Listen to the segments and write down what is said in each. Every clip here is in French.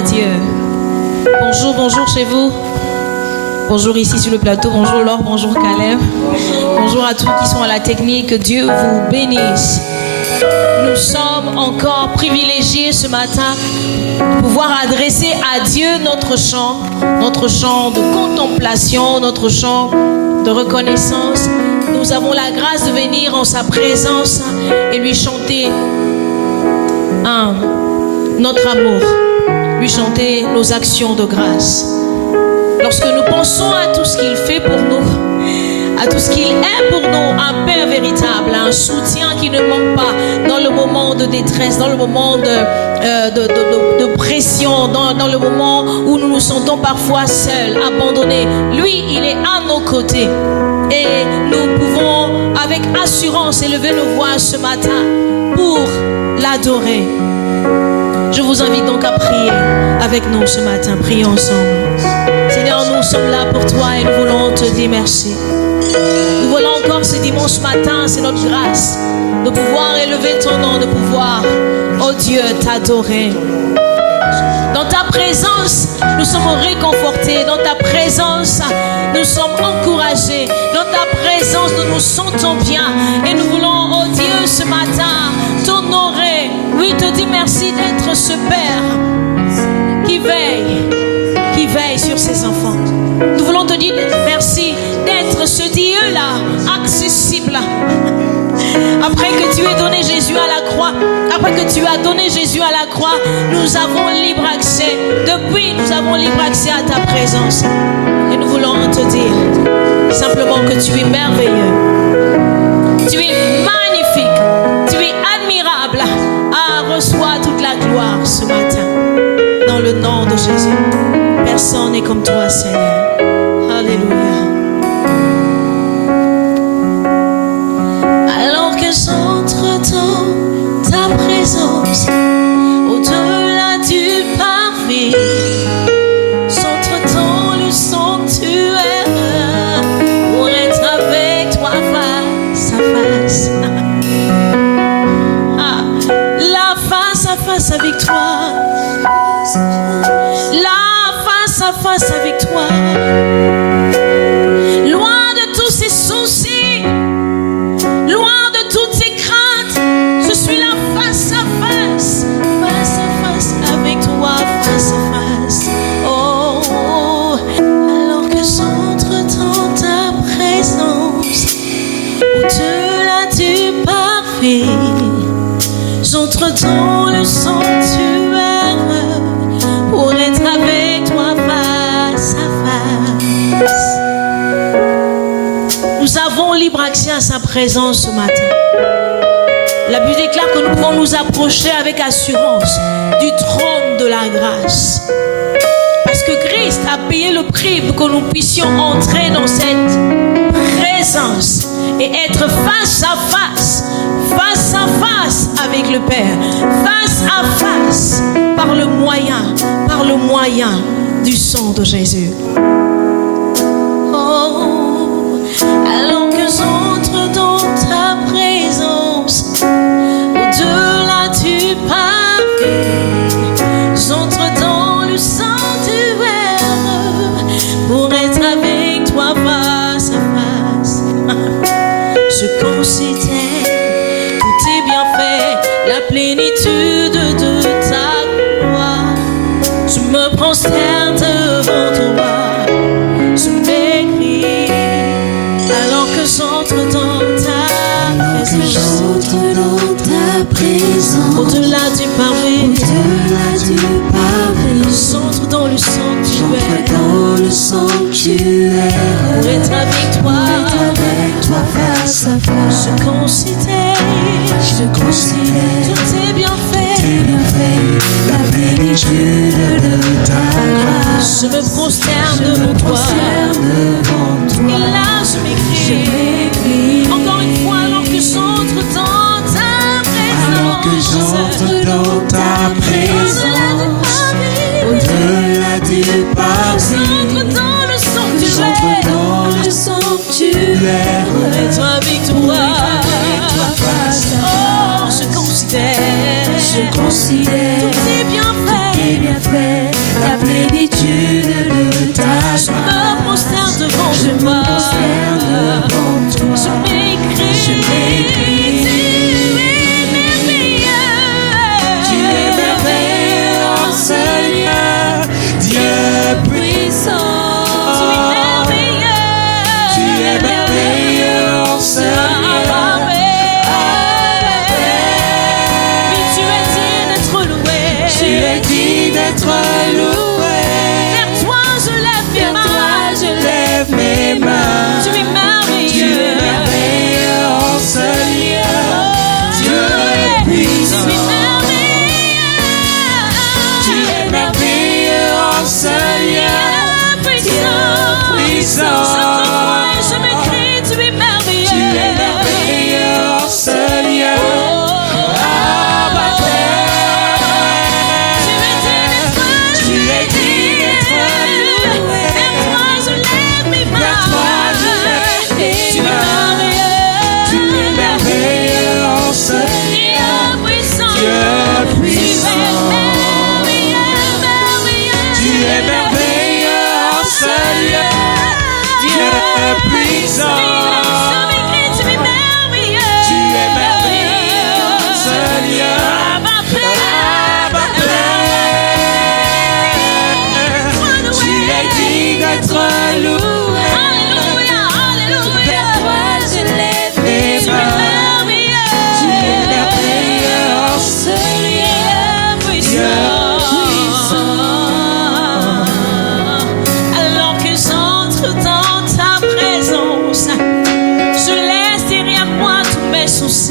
à Dieu. Bonjour, bonjour chez vous. Bonjour ici sur le plateau. Bonjour Laure, bonjour Caleb. Bonjour à tous qui sont à la technique. Que Dieu vous bénisse. Nous sommes encore privilégiés ce matin de pouvoir adresser à Dieu notre chant de contemplation, notre chant de reconnaissance. Nous avons la grâce de venir en sa présence et lui chanter notre amour, lui chanter nos actions de grâce. Lorsque nous pensons à tout ce qu'il fait pour nous, à tout ce qu'il est pour nous, un Père véritable, un soutien qui ne manque pas dans le moment de détresse, dans le moment de pression, dans le moment où nous nous sentons parfois seuls, abandonnés. Lui, il est à nos côtés. Et nous pouvons avec assurance élever nos voix ce matin pour l'adorer. Je vous invite donc à prier avec nous ce matin. Prions ensemble. Seigneur, nous sommes là pour toi et nous voulons te dire merci. Nous voulons encore ce dimanche matin, c'est notre grâce de pouvoir élever ton nom, de pouvoir, oh Dieu, t'adorer. Dans ta présence, nous sommes réconfortés. Dans ta présence, nous sommes encouragés. Dans ta présence, nous nous sentons bien. Et nous voulons, oh Dieu, ce matin, t'honorer. Oui, te dire merci d'être ce Père qui veille sur ses enfants. Nous voulons te dire merci d'être ce Dieu-là, accessible. Après que tu aies donné Jésus à la croix, après que tu as donné Jésus à la croix, nous avons libre accès. Depuis, nous avons libre accès à ta présence. Et nous voulons te dire simplement que tu es merveilleux. Tu es magnifique. Tu es admirable. Ah, reçois toute la gloire ce matin. Dans le nom de Jésus. Personne n'est comme toi, Seigneur. Alléluia. Alors que j'entre dans ta présence, au-delà du parvis, j'entre dans le sanctuaire pour être avec toi face à face. La face à face avec toi. La face à face avec toi. Loin de tous ces soucis, loin de toutes ces craintes, je suis là face à face avec toi, face à face. Oh, oh. Alors que j'entre dans ta présence, au-delà du parvis, j'entre dans le sanctuaire pour être avec toi face à face. Nous avons libre accès à sa présence ce matin. La Bible déclare que nous pouvons nous approcher avec assurance du trône de la grâce. Parce que Christ a payé le prix pour que nous puissions entrer dans cette présence et être face à face avec le Père, face à face par le moyen du sang de Jésus. Oh, alors que j'entre dans ta présence, au-delà du parvis, j'entre dans le sanctuaire pour être avec toi face à face. Je considère tous tes bienfaits, la plénitude de ta gloire. Je me prosterne devant toi, je m'écris alors que j'entre dans ta présence, au-delà du parvis, j'entre dans le sanctuaire, pour être avec toi face à face. Je considère tous tes bienfaits, la plénitude de ta grâce. Je me prosterne devant toi, et là je m'écris encore une fois alors que j'entre dans ta présence, au-delà du parvis, j'entre dans le sanctuaire pour être avec toi. Oh, je considère tous tes bienfaits,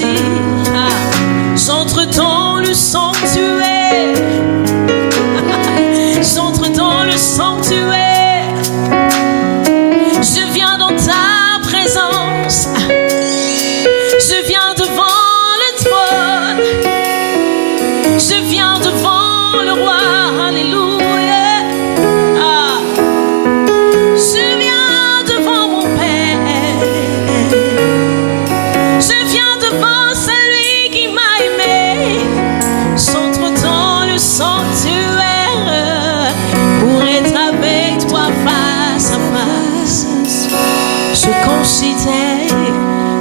aussi. J'entre dans le sanctuaire. J'entre dans le sanctuaire. Je viens dans ta présence. Je viens devant le trône. Je viens devant le roi. Alléluia. Je viens devant mon Père. Je viens devant celui qui m'a aimé. J'entre dans le sanctuaire pour être avec toi face à face. Je considère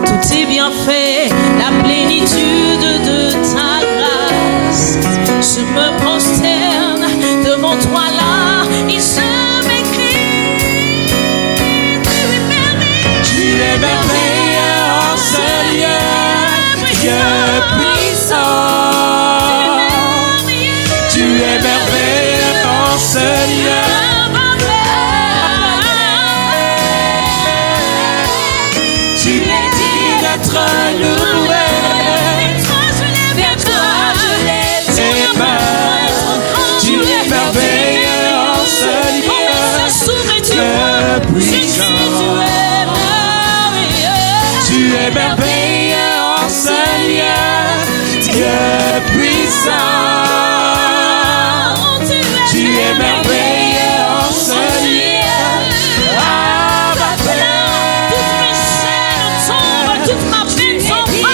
tous tes bienfaits, la plénitude de ta grâce. Je me prosterne devant toi là et je m'écris. Tu es merveilleux, Seigneur, Dieu puissant. Tu es merveilleux, Seigneur. Tu es digne d'être loué. Vers toi je lève mes mains. Tu es merveilleux, Seigneur, Dieu puissant. Tu es merveilleux, Seigneur, Dieu puissant. Tu es merveilleux, Seigneur. Abba Père. Toute ma peine s'en va.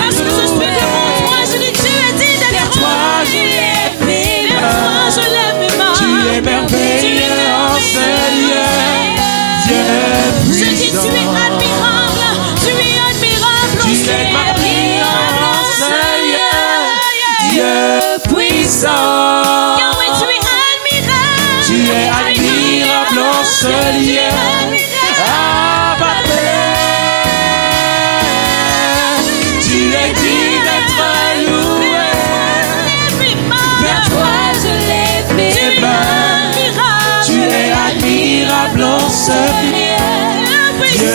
Parce que je suis devant toi, je dis tu es digne d'être loué. Vers toi je lève mes mains. Tu es merveilleux, Seigneur, Dieu Je dis puissant. tu es admirable, Tu es Seigneur. merveilleux, Seigneur, Dieu puissant. Yahweh, tu es admirable. Tu es admirable, Seigneur. Abba Père. Tu es digne d'être loué. Vers toi je lève mes mains. Tu es admirable, Seigneur, Dieu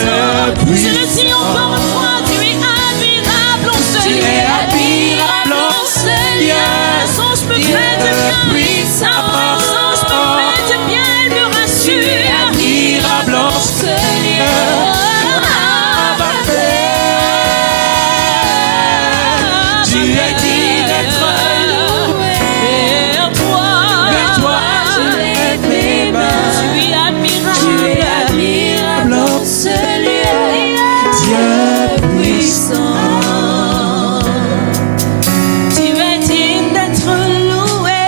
Je le dis encore une fois, tu es admirable, Tu es admirable, Seigneur, Sens me fait Dieu de bien. puissant. Sens me fait de bien, elle me Tu es rassure. admirable, Seigneur. Abba Père. Tu es digne d'être loué. Vers toi je lève mes mains. tu es admirable. Tu es admirable, Seigneur, Dieu puissant. Tu es digne d'être loué.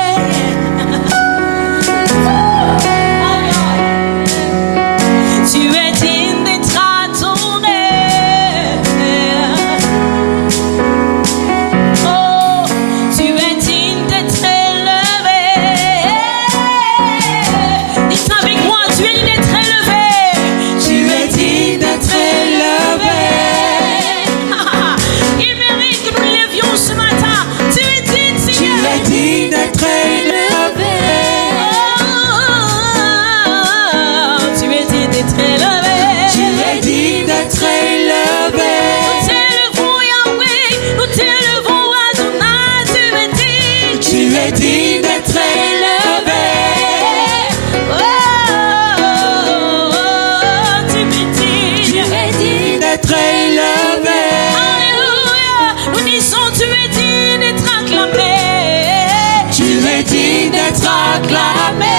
Tu es digne d'être adoré. Oh, tu es digne d'être élevé. Dites avec moi, tu es digne d'être élevé. Tu es digne d'être élevé. Il mérite que nous l'élevions ce matin. Tu es digne, Tu Seigneur. es digne d'être élevé. Tu es digne d'être élevé. Tu es digne d'être élevé. Nous t'élevons, Yahweh. Nous t'élevons, Adonai. Tu es digne. Tu es digne d'être élevé. Tu es digne. Tu es digne d'être élevé. Alléluia. Nous disons, tu es digne d'être acclamé. Tu es digne d'être acclamé.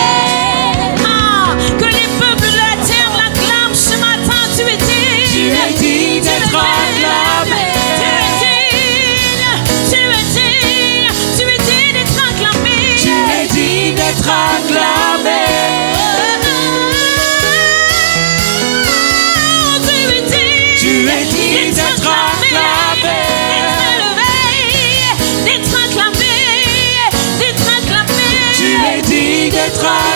Que les peuples de la terre l'acclament ce matin. Tu es digne. Tu es digne d'être acclamé. Tu es digne. Tu es digne. Tu es digne d'être acclamé. Tu es digne d'être acclamé. Tu es digne d'être acclamé. Tu es digne d'être acclamé.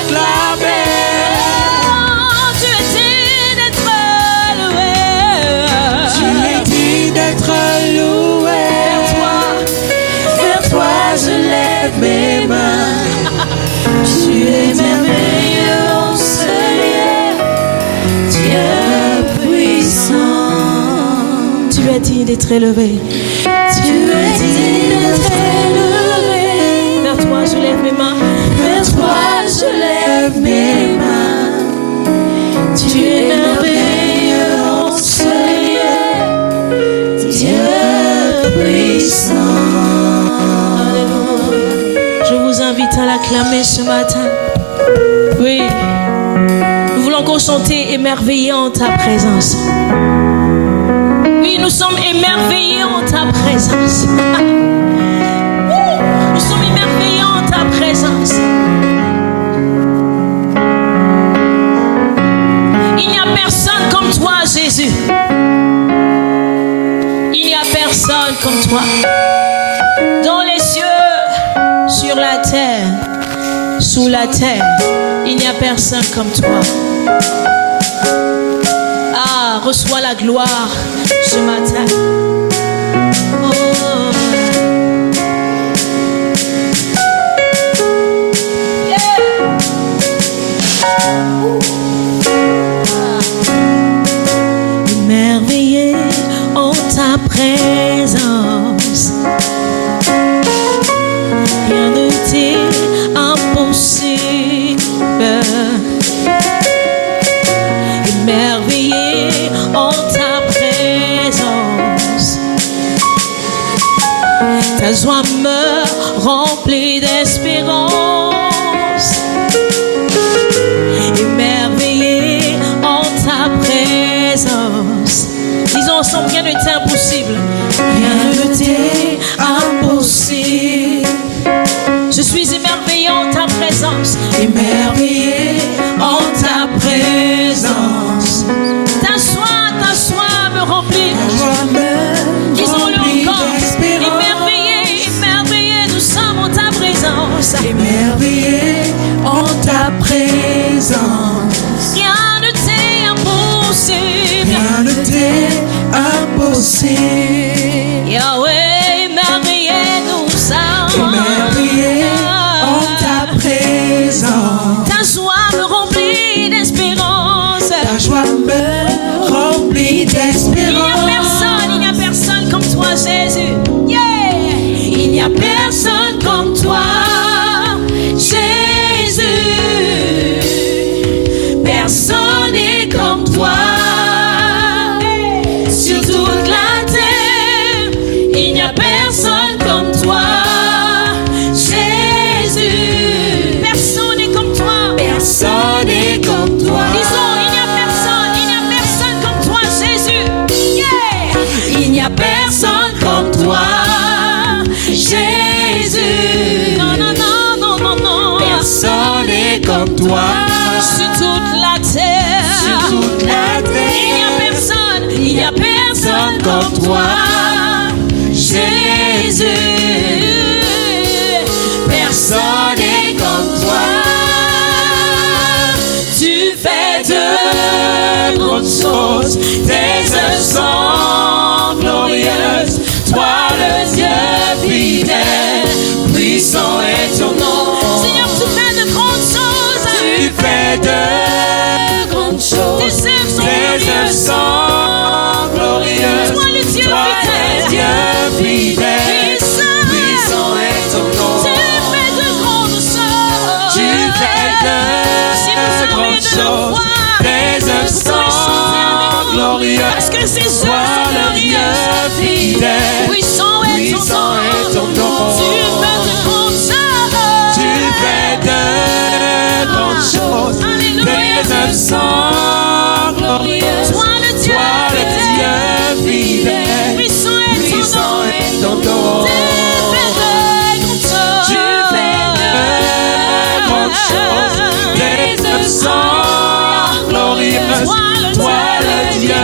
es digne d'être élevé. Tu es digne d'être élevé. Vers toi, je lève mes mains. Vers toi, je lève mes mains. Tu es merveilleux en ce lieu, Dieu puissant. Alléluia. Je vous invite à l'acclamer ce matin. Oui. Nous voulons encore chanter émerveillés en ta présence. Oui, nous sommes émerveillés en ta présence. Nous sommes émerveillés en ta présence. Il n'y a personne comme toi, Jésus. Il n'y a personne comme toi. Dans les cieux, sur la terre, sous la terre, il n'y a personne comme toi. Ah, reçois la gloire ce matin. Oh. Yeah. Émerveillé en ta présence, rien ne t'est impossible. Émerveillé en ta présence, ta joie me remplit d'espérance. Émerveillé en ta présence, disons ensemble, rien ne t'est impossible. Rien ne t'est impossible. Je suis émerveillé en ta présence. Émerveillé en ta présence. Ta joie me remplit. Disons-le encore. Émerveillé, émerveillé, nous sommes en ta présence. Émerveillé en ta présence. Rien ne t'est impossible. Rien ne t'est impossible. Yahweh, émerveillé, nous sommes. Émerveillé en ta présence. Ta joie me remplit d'espérance. Ta joie me remplit d'espérance. Il n'y a personne comme toi, Jésus. Yeah. Il n'y a personne comme toi, Jésus. Personne n'est comme toi. Sur toute la terre, il n'y a personne comme toi, Jésus. Personne n'est comme toi. Personne n'est comme toi. Disons, il n'y a personne comme toi, Jésus. Yeah. Il n'y a personne comme toi, Jésus. Non, non, non, non, non, non. Personne n'est comme toi. Sur toute la terre. Sur toute la terre. Il n'y a personne comme toi, Jésus. Personne n'est comme toi. Tu fais de grandes choses, tes œuvres sont glorieuses. Toi le Dieu fidèle, puissant est ton nom. Seigneur, tu fais de grandes choses. Tu fais de grandes choses, Tes œuvres sont tes œuvres glorieuses. sont glorieuses. Toi le Dieu Toi fidèle. le Dieu fidèle, puissant est ton nom. Tu fais de grandes choses. Tu fais Si nous de avons grandes de la choses, foi, tes œuvres nous pouvons chanter avec sont nous. glorieuses. Parce que ces œuvres Toi sont le Dieu glorieuses. fidèle, Puissant est ton puissant est ton nom. nom. Tu fais de grandes choses. Tu fais de grandes choses, Alléluia. tes œuvres sont glorieuses. Toi le Dieu Toi le Dieu fidèle, puissant est ton puissant nom. est ton nom. Tu fais de grandes choses. Tes œuvres sont glorieuses. Toi le Dieu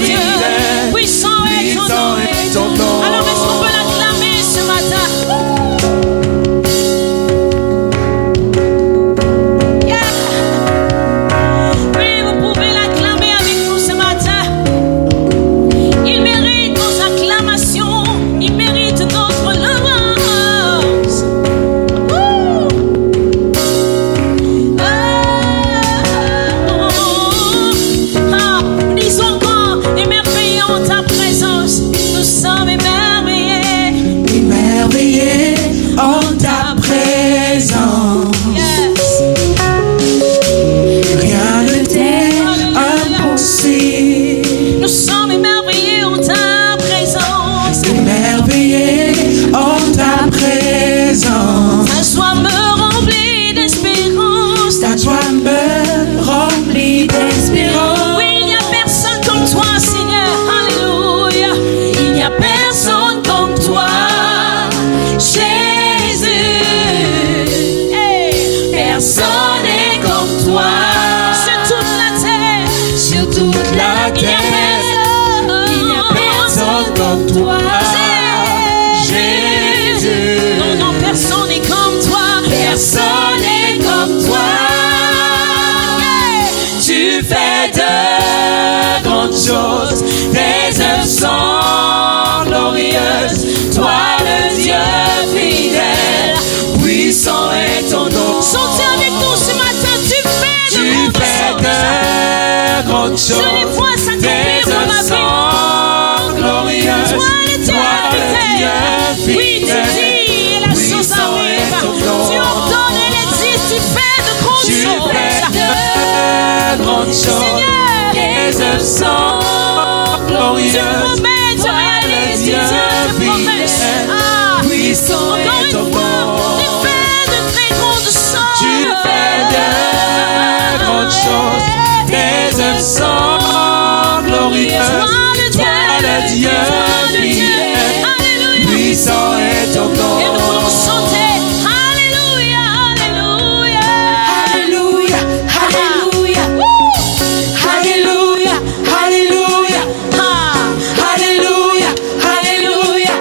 fidèle, puissant est ton puissant nom. est ton nom. Alors est-ce qu'on peut l'acclamer ce matin? Yeah. Oui, toi, Jésus. Non, non, personne n'est comme toi. Personne n'est comme toi. Tu fais de grandes choses, tes œuvres sont glorieuses. Toi le Dieu fidèle, puissant est ton nom. Chantez avec nous ce matin, tu fais de grandes choses. Je les vois s'accomplir dans ma vie. Toi le Dieu fidèle, oui tu dis et la chose arrive. Tu ordonnes et elle existe, tu fais de grandes Tu choses. fais de grandes choses, Seigneur, tes œuvres sont tu glorieuses. promets, tu réalises, tu tiens tes promesses. Ah, Puissant encore est une ton fois, nom. tu fais de très grandes choses. Tu fais de grandes choses, tes œuvres sont glorieuses. Toi le Dieu fidèle, alléluia. Puissant est ton nom. Et nous voulons chanter, alléluia, alléluia. Alléluia, alléluia, alléluia, alléluia, Ah, alléluia, alléluia.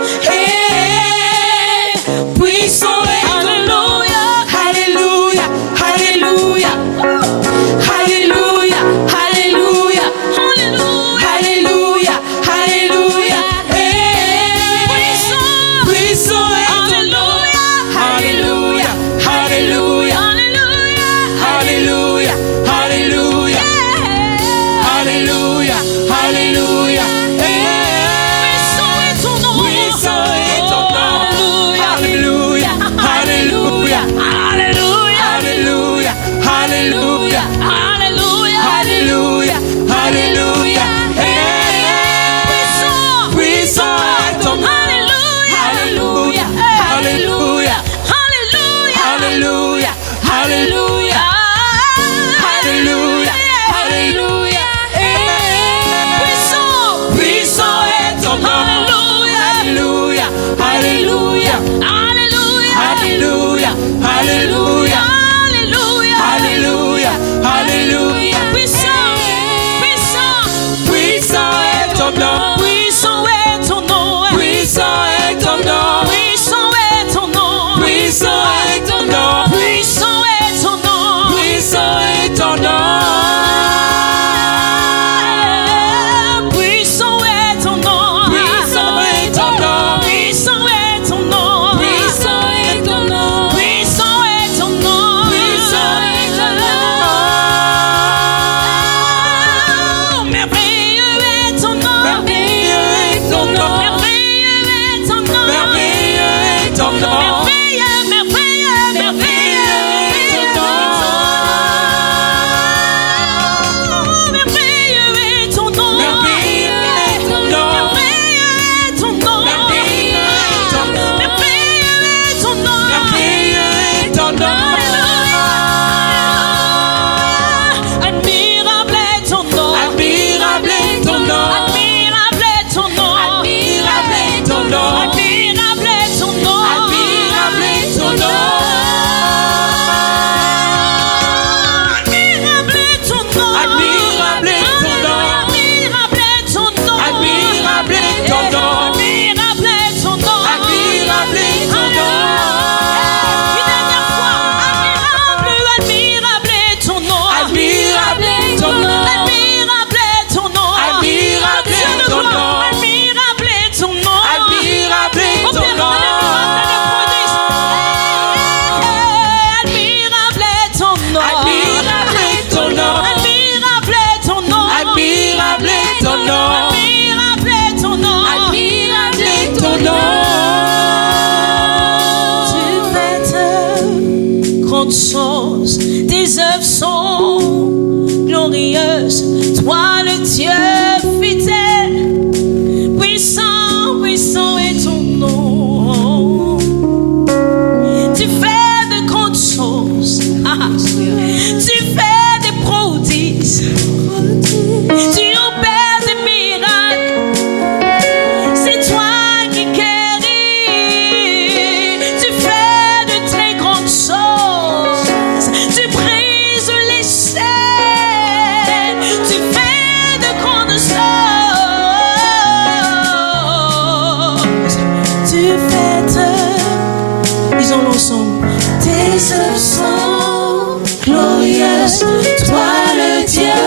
Tes œuvres sont glorieuses, toi le Dieu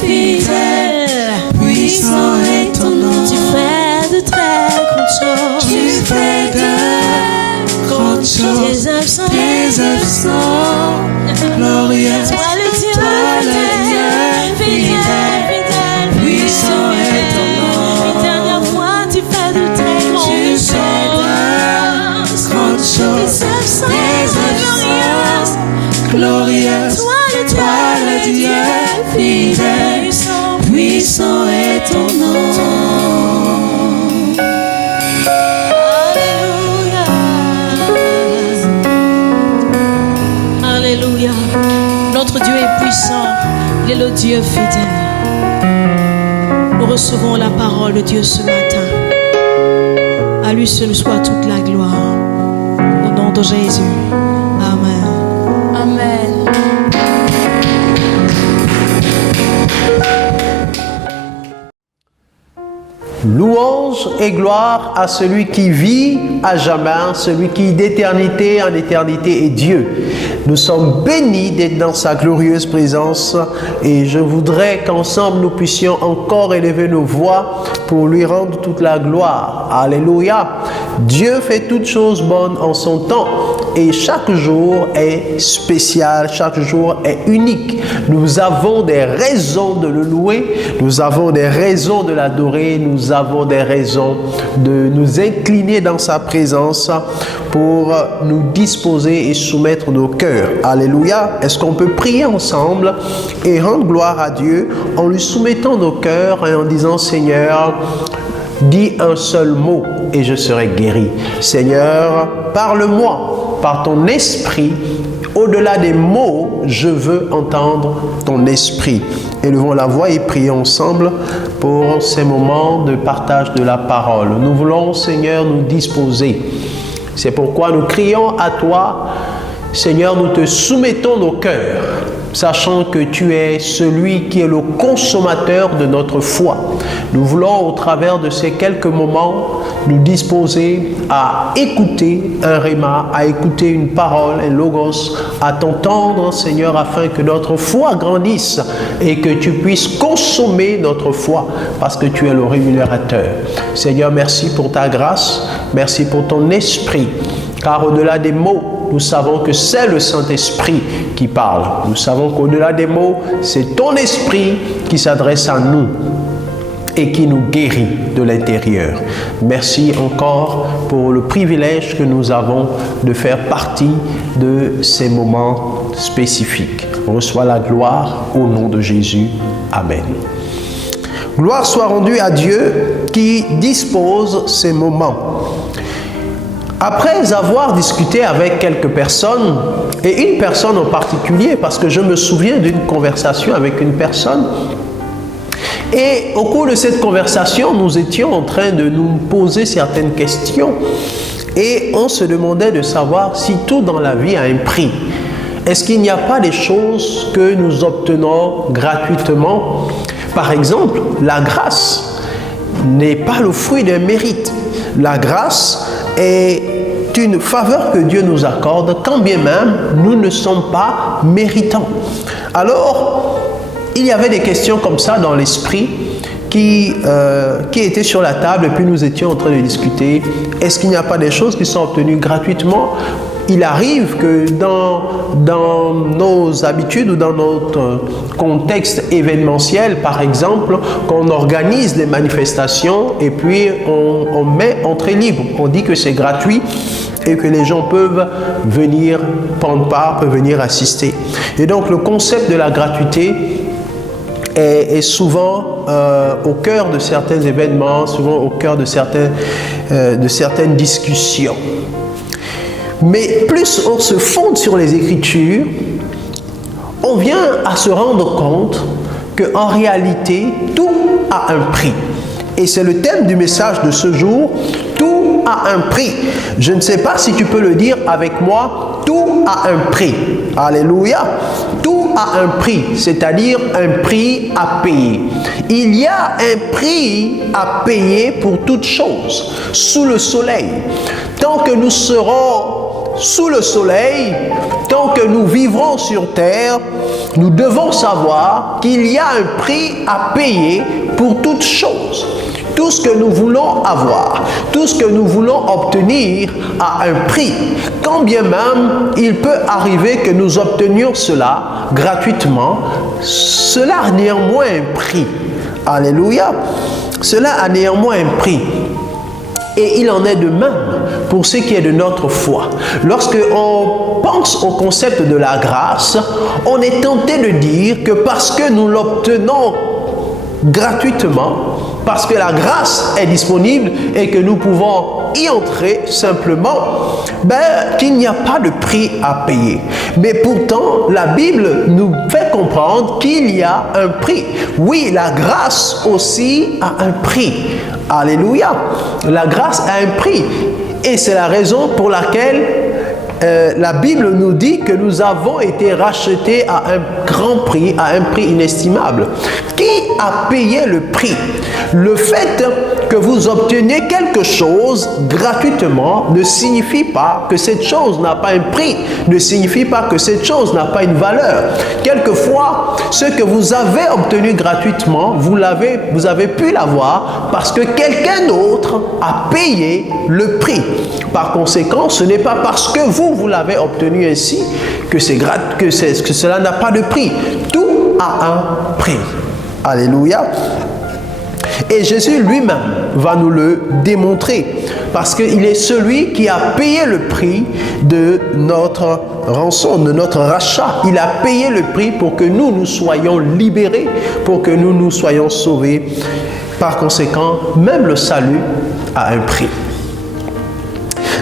fidèle, puissant est ton nom. Tu fais de très grandes choses. Tu fais de grandes choses. Tes œuvres sont glorieuses, Toi le Dieu fidèle, puissant est ton nom. une dernière fois, tu fais de très grandes Tu choses. fais de grandes choses. Tes œuvres sont glorieuses. Glorieuse, Toi le Dieu fidèle, puissant est ton nom. Alléluia. Notre Dieu est puissant. Il est le Dieu fidèle. Nous recevons la parole de Dieu ce matin. À lui seul soit toute la gloire. Au nom de Jésus. Amen. Amen. Louange et gloire à celui qui vit à jamais, celui qui d'éternité en éternité est Dieu. Nous sommes bénis d'être dans sa glorieuse présence et je voudrais qu'ensemble nous puissions encore élever nos voix pour lui rendre toute la gloire. Alléluia. Dieu fait toutes choses bonnes en son temps et chaque jour est spécial, chaque jour est unique. Nous avons des raisons de le louer, nous avons des raisons de l'adorer, nous avons des raisons de nous incliner dans sa présence pour nous disposer et soumettre nos cœurs. Alléluia. Est-ce qu'on peut prier ensemble et rendre gloire à Dieu en lui soumettant nos cœurs et en disant: Seigneur, dis un seul mot et je serai guéri. Seigneur, parle-moi par ton esprit. Au-delà des mots, je veux entendre ton esprit. Élevons la voix et prions ensemble pour ces moments de partage de la parole. Nous voulons, Seigneur, nous disposer. C'est pourquoi nous crions à toi, Seigneur, nous te soumettons nos cœurs, sachant que tu es celui qui est le consommateur de notre foi. Nous voulons, au travers de ces quelques moments, nous disposer à écouter un réma, à écouter une parole, un logos, à t'entendre, Seigneur, afin que notre foi grandisse et que tu puisses consommer notre foi, parce que tu es le rémunérateur. Seigneur, merci pour ta grâce, merci pour ton esprit, car au-delà des mots, nous savons que c'est le Saint-Esprit qui parle. Nous savons qu'au-delà des mots, c'est ton esprit qui s'adresse à nous et qui nous guérit de l'intérieur. Merci encore pour le privilège que nous avons de faire partie de ces moments spécifiques. Reçois la gloire au nom de Jésus. Amen. Gloire soit rendue à Dieu qui dispose ces moments. Après avoir discuté avec quelques personnes, et une personne en particulier, parce que je me souviens d'une conversation avec une personne, et au cours de cette conversation, nous étions en train de nous poser certaines questions, et on se demandait de savoir si tout dans la vie a un prix. Est-ce qu'il n'y a pas des choses que nous obtenons gratuitement? Par exemple, la grâce n'est pas le fruit d'un mérite. La grâce est une faveur que Dieu nous accorde, quand bien même nous ne sommes pas méritants. Alors, il y avait des questions comme ça dans l'esprit qui étaient sur la table, et puis nous étions en train de discuter. Est-ce qu'il n'y a pas des choses qui sont obtenues gratuitement? Il arrive que dans nos habitudes ou dans notre contexte événementiel, par exemple, qu'on organise des manifestations et puis on met entrée libre. On dit que c'est gratuit et que les gens peuvent venir prendre part, peuvent venir assister. Et donc le concept de la gratuité est souvent au cœur de certains événements, souvent au cœur de certaines discussions. Mais plus on se fonde sur les Écritures, on vient à se rendre compte qu'en réalité, tout a un prix. Et c'est le thème du message de ce jour, tout a un prix. Je ne sais pas si tu peux le dire avec moi, tout a un prix. Alléluia. Tout a un prix, c'est-à-dire un prix à payer. Il y a un prix à payer pour toute chose, sous le soleil. Tant que nous serons sous le soleil, tant tant que nous vivrons sur terre, nous devons savoir qu'il y a un prix à payer pour toute chose. Tout ce que nous voulons avoir, tout ce que nous voulons obtenir a un prix. Quand bien même il peut arriver que nous obtenions cela gratuitement, cela a néanmoins un prix. Alléluia. Cela a néanmoins un prix. Et il en est de même pour ce qui est de notre foi. Lorsque on pense au concept de la grâce, on est tenté de dire que parce que nous l'obtenons gratuitement, parce que la grâce est disponible et que nous pouvons y entrer simplement, qu'il n'y a pas de prix à payer. Mais pourtant, la Bible nous fait comprendre qu'il y a un prix. Oui, la grâce aussi a un prix. Alléluia. La grâce a un prix. Et c'est la raison pour laquelle la Bible nous dit que nous avons été rachetés à un grand prix, à un prix inestimable. Qui a payé le prix? Le fait que vous obteniez quelque chose gratuitement ne signifie pas que cette chose n'a pas un prix, ne signifie pas que cette chose n'a pas une valeur. Quelquefois, ce que vous avez obtenu gratuitement, vous avez pu l'avoir parce que quelqu'un d'autre a payé le prix. Par conséquent, ce n'est pas parce que vous l'avez obtenu ainsi que cela n'a pas de prix. Tout a un prix. Alléluia. Et Jésus lui-même va nous le démontrer parce qu'il est celui qui a payé le prix de notre rançon, de notre rachat. Il a payé le prix pour que nous soyons libérés, pour que nous soyons sauvés. Par conséquent, même le salut a un prix.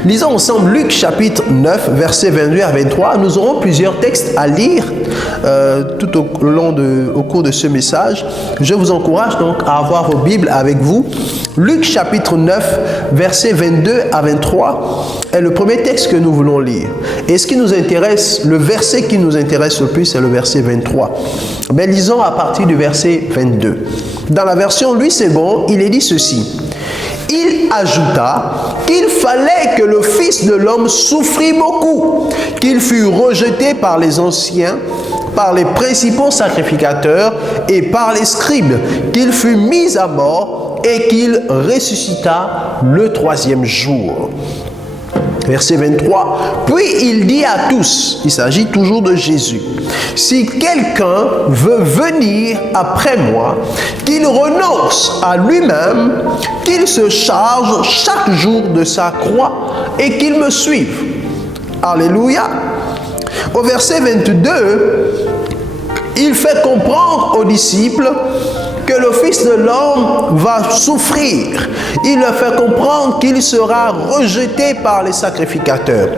Lisons ensemble Luc chapitre 9, versets 22 à 23. Nous aurons plusieurs textes à lire tout au cours de ce message. Je vous encourage donc à avoir vos Bibles avec vous. Luc chapitre 9, versets 22 à 23 est le premier texte que nous voulons lire. Et ce qui nous intéresse, le verset qui nous intéresse le plus, c'est le verset 23. Mais lisons à partir du verset 22. Dans la version Louis II, il est dit ceci. Il ajouta qu'il fallait que le Fils de l'homme souffrit beaucoup, qu'il fût rejeté par les anciens, par les principaux sacrificateurs et par les scribes, qu'il fût mis à mort et qu'il ressuscita le troisième jour. Verset 23, puis il dit à tous, il s'agit toujours de Jésus, si quelqu'un veut venir après moi, qu'il renonce à lui-même, qu'il se charge chaque jour de sa croix et qu'il me suive. Alléluia. Au verset 22, il fait comprendre aux disciples que le Fils de l'homme va souffrir. Il leur fait comprendre qu'il sera rejeté par les sacrificateurs.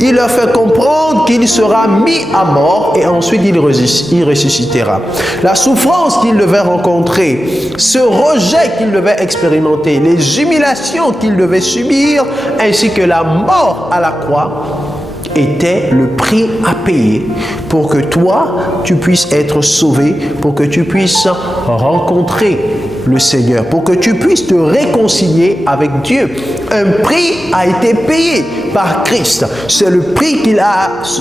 Il leur fait comprendre qu'il sera mis à mort et ensuite il ressuscitera. La souffrance qu'il devait rencontrer, ce rejet qu'il devait expérimenter, les humiliations qu'il devait subir, ainsi que la mort à la croix, était le prix à payer pour que toi, tu puisses être sauvé, pour que tu puisses rencontrer le Seigneur, pour que tu puisses te réconcilier avec Dieu. Un prix a été payé par Christ. C'est le prix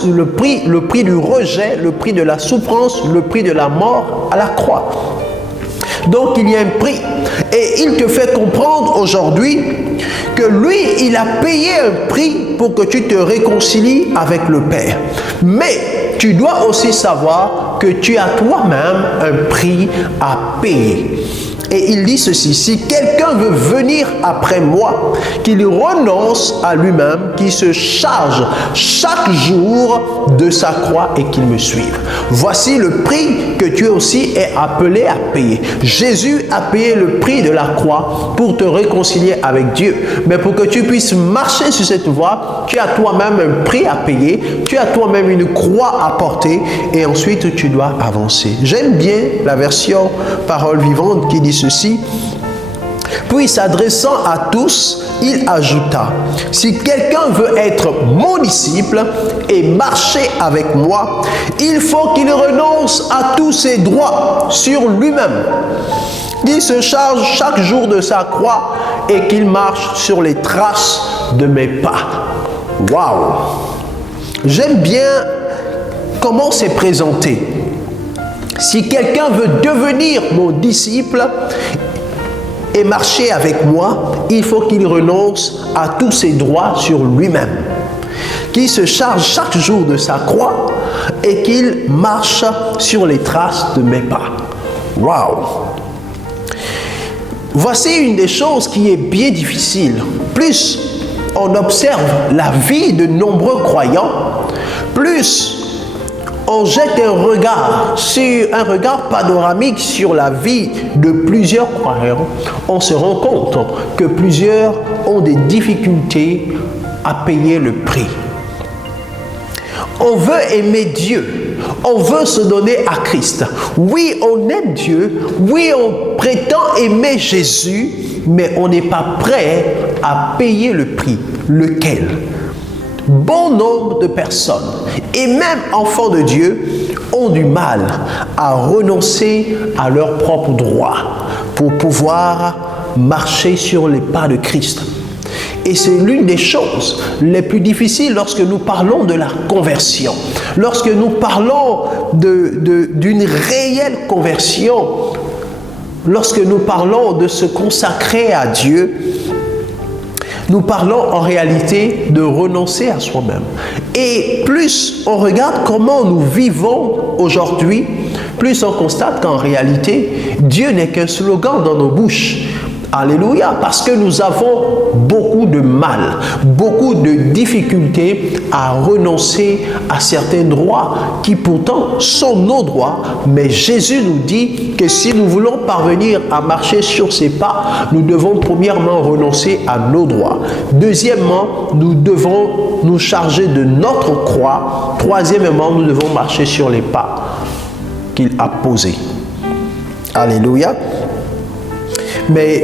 le prix du rejet, le prix de la souffrance, le prix de la mort à la croix. Donc il y a un prix. Et il te fait comprendre aujourd'hui que lui, il a payé un prix pour que tu te réconcilies avec le Père. Mais tu dois aussi savoir que tu as toi-même un prix à payer. Et il dit ceci, si quelqu'un veut venir après moi, qu'il renonce à lui-même, qu'il se charge chaque jour de sa croix et qu'il me suive. Voici le prix que tu aussi es appelé à payer. Jésus a payé le prix de la croix pour te réconcilier avec Dieu. Mais pour que tu puisses marcher sur cette voie, tu as toi-même un prix à payer, tu as toi-même une croix à porter et ensuite tu dois avancer. J'aime bien la version Parole vivante qui dit ceci. Puis s'adressant à tous, il ajouta, si quelqu'un veut être mon disciple et marcher avec moi, il faut qu'il renonce à tous ses droits sur lui-même, qu'il se charge chaque jour de sa croix et qu'il marche sur les traces de mes pas. Waouh! J'aime bien comment s'est présenté. Si quelqu'un veut devenir mon disciple et marcher avec moi, il faut qu'il renonce à tous ses droits sur lui-même, qu'il se charge chaque jour de sa croix et qu'il marche sur les traces de mes pas. Waouh! Voici une des choses qui est bien difficile. Plus on observe la vie de nombreux croyants, plus on jette un regard panoramique sur la vie de plusieurs croyants, on se rend compte que plusieurs ont des difficultés à payer le prix. On veut aimer Dieu, on veut se donner à Christ. Oui, on aime Dieu, oui, on prétend aimer Jésus, mais on n'est pas prêt à payer le prix. Lequel? Bon nombre de personnes, et même enfants de Dieu, ont du mal à renoncer à leurs propres droits pour pouvoir marcher sur les pas de Christ. Et c'est l'une des choses les plus difficiles lorsque nous parlons de la conversion. Lorsque nous parlons d'une réelle conversion, lorsque nous parlons de se consacrer à Dieu, nous parlons en réalité de renoncer à soi-même. Et plus on regarde comment nous vivons aujourd'hui, plus on constate qu'en réalité, Dieu n'est qu'un slogan dans nos bouches. Alléluia, parce que nous avons beaucoup de mal, beaucoup de difficultés à renoncer à certains droits qui pourtant sont nos droits, mais Jésus nous dit que si nous voulons parvenir à marcher sur ses pas, nous devons premièrement renoncer à nos droits. Deuxièmement, nous devons nous charger de notre croix. Troisièmement, nous devons marcher sur les pas qu'il a posés. Alléluia. Mais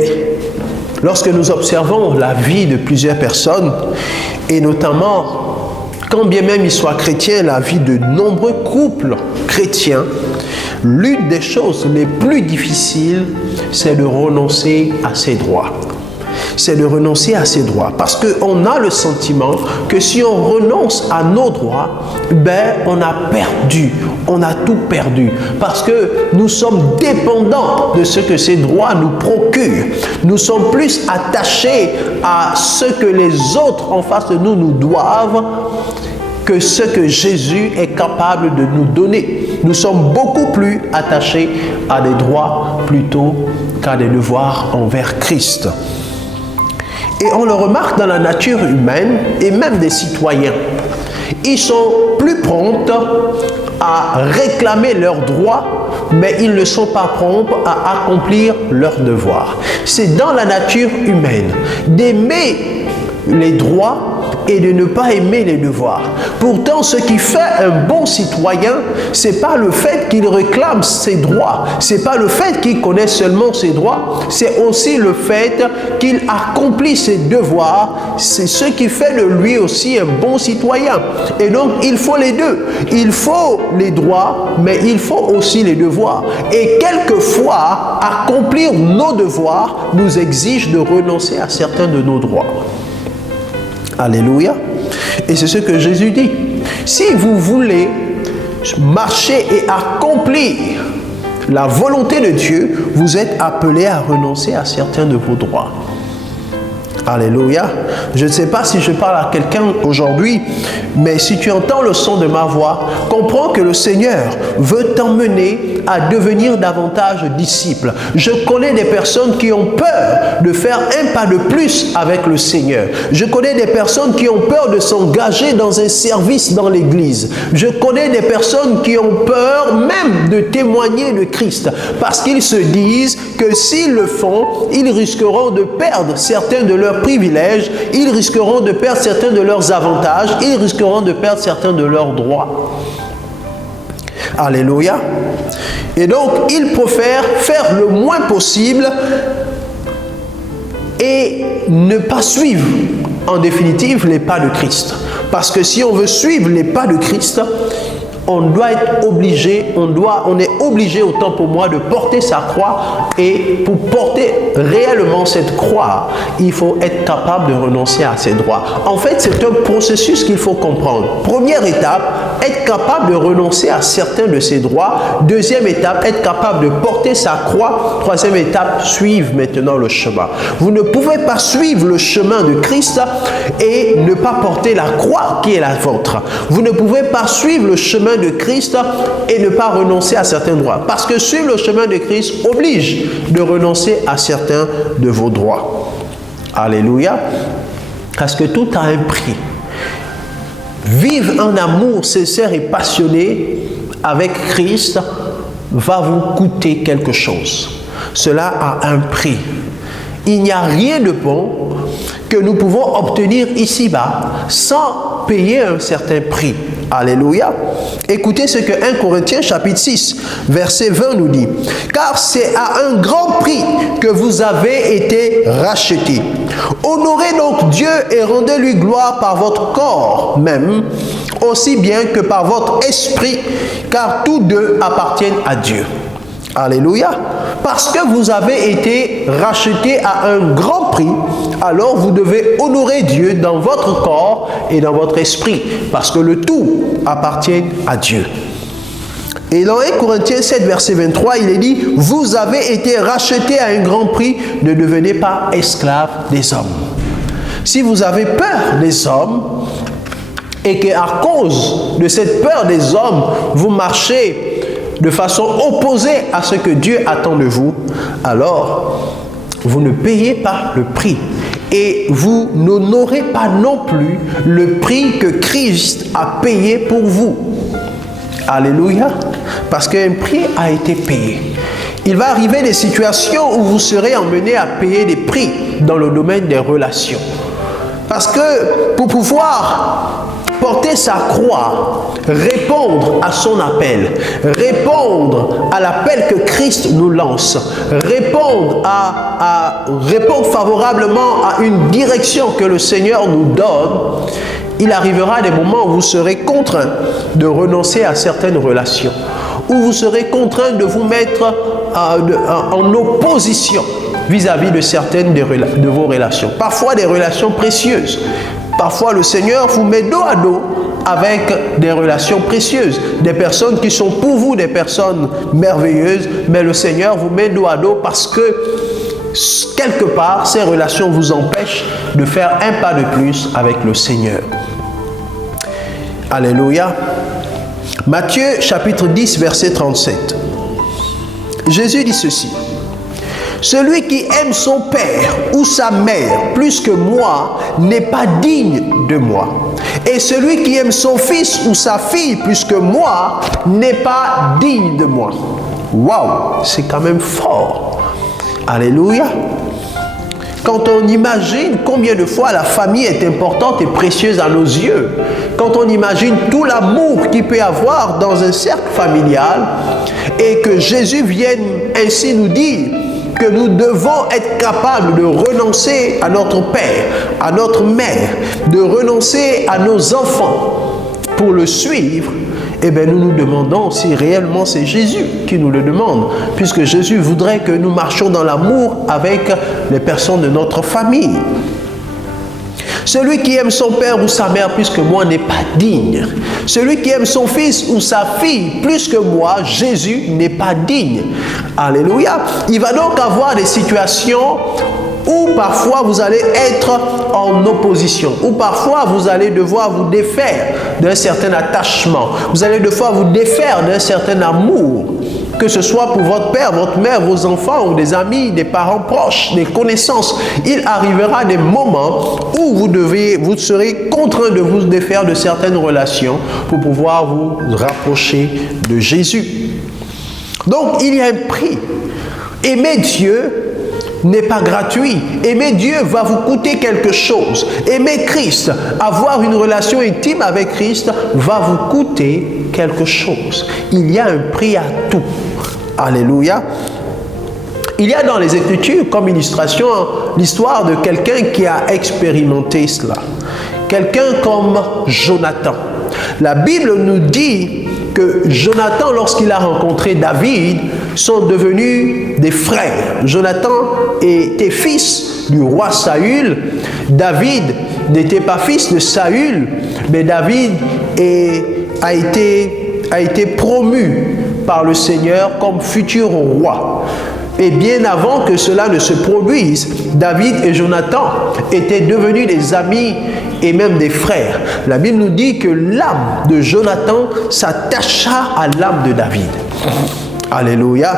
lorsque nous observons la vie de plusieurs personnes, et notamment, quand bien même ils soient chrétiens, la vie de nombreux couples chrétiens, l'une des choses les plus difficiles, c'est de renoncer à ses droits. C'est de renoncer à ses droits. Parce qu'on a le sentiment que si on renonce à nos droits, on a perdu. On a tout perdu. Parce que nous sommes dépendants de ce que ces droits nous procurent. Nous sommes plus attachés à ce que les autres en face de nous nous doivent que ce que Jésus est capable de nous donner. Nous sommes beaucoup plus attachés à des droits plutôt qu'à des devoirs envers Christ. Et on le remarque dans la nature humaine et même des citoyens. Ils sont plus prompts à réclamer leurs droits, mais ils ne sont pas prompts à accomplir leurs devoirs. C'est dans la nature humaine d'aimer les droits et de ne pas aimer les devoirs. Pourtant, ce qui fait un bon citoyen, c'est pas le fait qu'il réclame ses droits, c'est pas le fait qu'il connaisse seulement ses droits, c'est aussi le fait qu'il accomplit ses devoirs. C'est ce qui fait de lui aussi un bon citoyen. Et donc, il faut les deux. Il faut les droits, mais il faut aussi les devoirs. Et quelquefois, accomplir nos devoirs nous exige de renoncer à certains de nos droits. Alléluia. Et c'est ce que Jésus dit. Si vous voulez marcher et accomplir la volonté de Dieu, vous êtes appelés à renoncer à certains de vos droits. Alléluia. Je ne sais pas si je parle à quelqu'un aujourd'hui, mais si tu entends le son de ma voix, comprends que le Seigneur veut t'emmener à devenir davantage disciple. Je connais des personnes qui ont peur de faire un pas de plus avec le Seigneur. Je connais des personnes qui ont peur de s'engager dans un service dans l'église. Je connais des personnes qui ont peur même de témoigner de Christ parce qu'ils se disent que s'ils le font, ils risqueront de perdre certains de leurs privilèges, ils risqueront de perdre certains de leurs avantages, ils risqueront de perdre certains de leurs droits. Alléluia. Et donc, ils préfèrent faire le moins possible et ne pas suivre, en définitive, les pas de Christ. Parce que si on veut suivre les pas de Christ, on doit être obligé, on est obligé autant pour moi de porter sa croix, et pour porter réellement cette croix, il faut être capable de renoncer à ses droits. En fait, c'est un processus qu'il faut comprendre. Première étape, être capable de renoncer à certains de ses droits. Deuxième étape, être capable de porter sa croix. Troisième étape, suivre maintenant le chemin. Vous ne pouvez pas suivre le chemin de Christ et ne pas porter la croix qui est la vôtre. Vous ne pouvez pas suivre le chemin de Christ et ne pas renoncer à certains droits. Parce que suivre le chemin de Christ oblige de renoncer à certains de vos droits. Alléluia. Parce que tout a un prix. Vivre un amour sincère et passionné avec Christ va vous coûter quelque chose. Cela a un prix. Il n'y a rien de bon que nous pouvons obtenir ici-bas sans payer un certain prix. Alléluia. Écoutez ce que 1 Corinthiens chapitre 6, verset 20 nous dit. Car c'est à un grand prix que vous avez été rachetés. Honorez donc Dieu et rendez-lui gloire par votre corps même, aussi bien que par votre esprit, car tous deux appartiennent à Dieu. Alléluia. Parce que vous avez été rachetés à un grand prix, alors vous devez honorer Dieu dans votre corps et dans votre esprit, parce que le tout appartient à Dieu. Et dans 1 Corinthiens 7, verset 23, il est dit, « Vous avez été rachetés à un grand prix, ne devenez pas esclaves des hommes. » Si vous avez peur des hommes, et qu'à cause de cette peur des hommes, vous marchez de façon opposée à ce que Dieu attend de vous, alors vous ne payez pas le prix et vous n'honorez pas non plus le prix que Christ a payé pour vous. Alléluia. Parce qu'un prix a été payé. Il va arriver des situations où vous serez emmené à payer des prix dans le domaine des relations. Parce que pour pouvoir porter sa croix, répondre à son appel, répondre à l'appel que Christ nous lance, répondre favorablement à une direction que le Seigneur nous donne, il arrivera des moments où vous serez contraint de renoncer à certaines relations, où vous serez contraint de vous mettre en opposition vis-à-vis de certaines de vos relations. Parfois des relations précieuses. Parfois, le Seigneur vous met dos à dos avec des relations précieuses, des personnes qui sont pour vous des personnes merveilleuses, mais le Seigneur vous met dos à dos parce que, quelque part, ces relations vous empêchent de faire un pas de plus avec le Seigneur. Alléluia. Matthieu, chapitre 10, verset 37. Jésus dit ceci. Celui qui aime son père ou sa mère plus que moi n'est pas digne de moi. Et celui qui aime son fils ou sa fille plus que moi n'est pas digne de moi. Waouh, c'est quand même fort. Alléluia. Quand on imagine combien de fois la famille est importante et précieuse à nos yeux, quand on imagine tout l'amour qu'il peut y avoir dans un cercle familial, et que Jésus vienne ainsi nous dire que nous devons être capables de renoncer à notre père, à notre mère, de renoncer à nos enfants pour le suivre, eh bien nous nous demandons si réellement c'est Jésus qui nous le demande, puisque Jésus voudrait que nous marchions dans l'amour avec les personnes de notre famille. Celui qui aime son père ou sa mère plus que moi n'est pas digne. Celui qui aime son fils ou sa fille plus que moi, Jésus, n'est pas digne. Alléluia. Il va donc avoir des situations où parfois vous allez être en opposition, où parfois vous allez devoir vous défaire d'un certain attachement, vous allez devoir vous défaire d'un certain amour, que ce soit pour votre père, votre mère, vos enfants, ou des amis, des parents proches, des connaissances. Il arrivera des moments où vous serez contraint de vous défaire de certaines relations pour pouvoir vous rapprocher de Jésus. Donc, il y a un prix. Aimer Dieu n'est pas gratuit. Aimer Dieu va vous coûter quelque chose. Aimer Christ, avoir une relation intime avec Christ va vous coûter quelque chose. Il y a un prix à tout. Alléluia. Il y a dans les Écritures comme illustration l'histoire de quelqu'un qui a expérimenté cela. Quelqu'un comme Jonathan. La Bible nous dit que Jonathan, lorsqu'il a rencontré David, sont devenus des frères. Jonathan était fils du roi Saül. David n'était pas fils de Saül, mais David a été promu par le Seigneur comme futur roi. Et bien avant que cela ne se produise, David et Jonathan étaient devenus des amis et même des frères. La Bible nous dit que l'âme de Jonathan s'attacha à l'âme de David. Alléluia.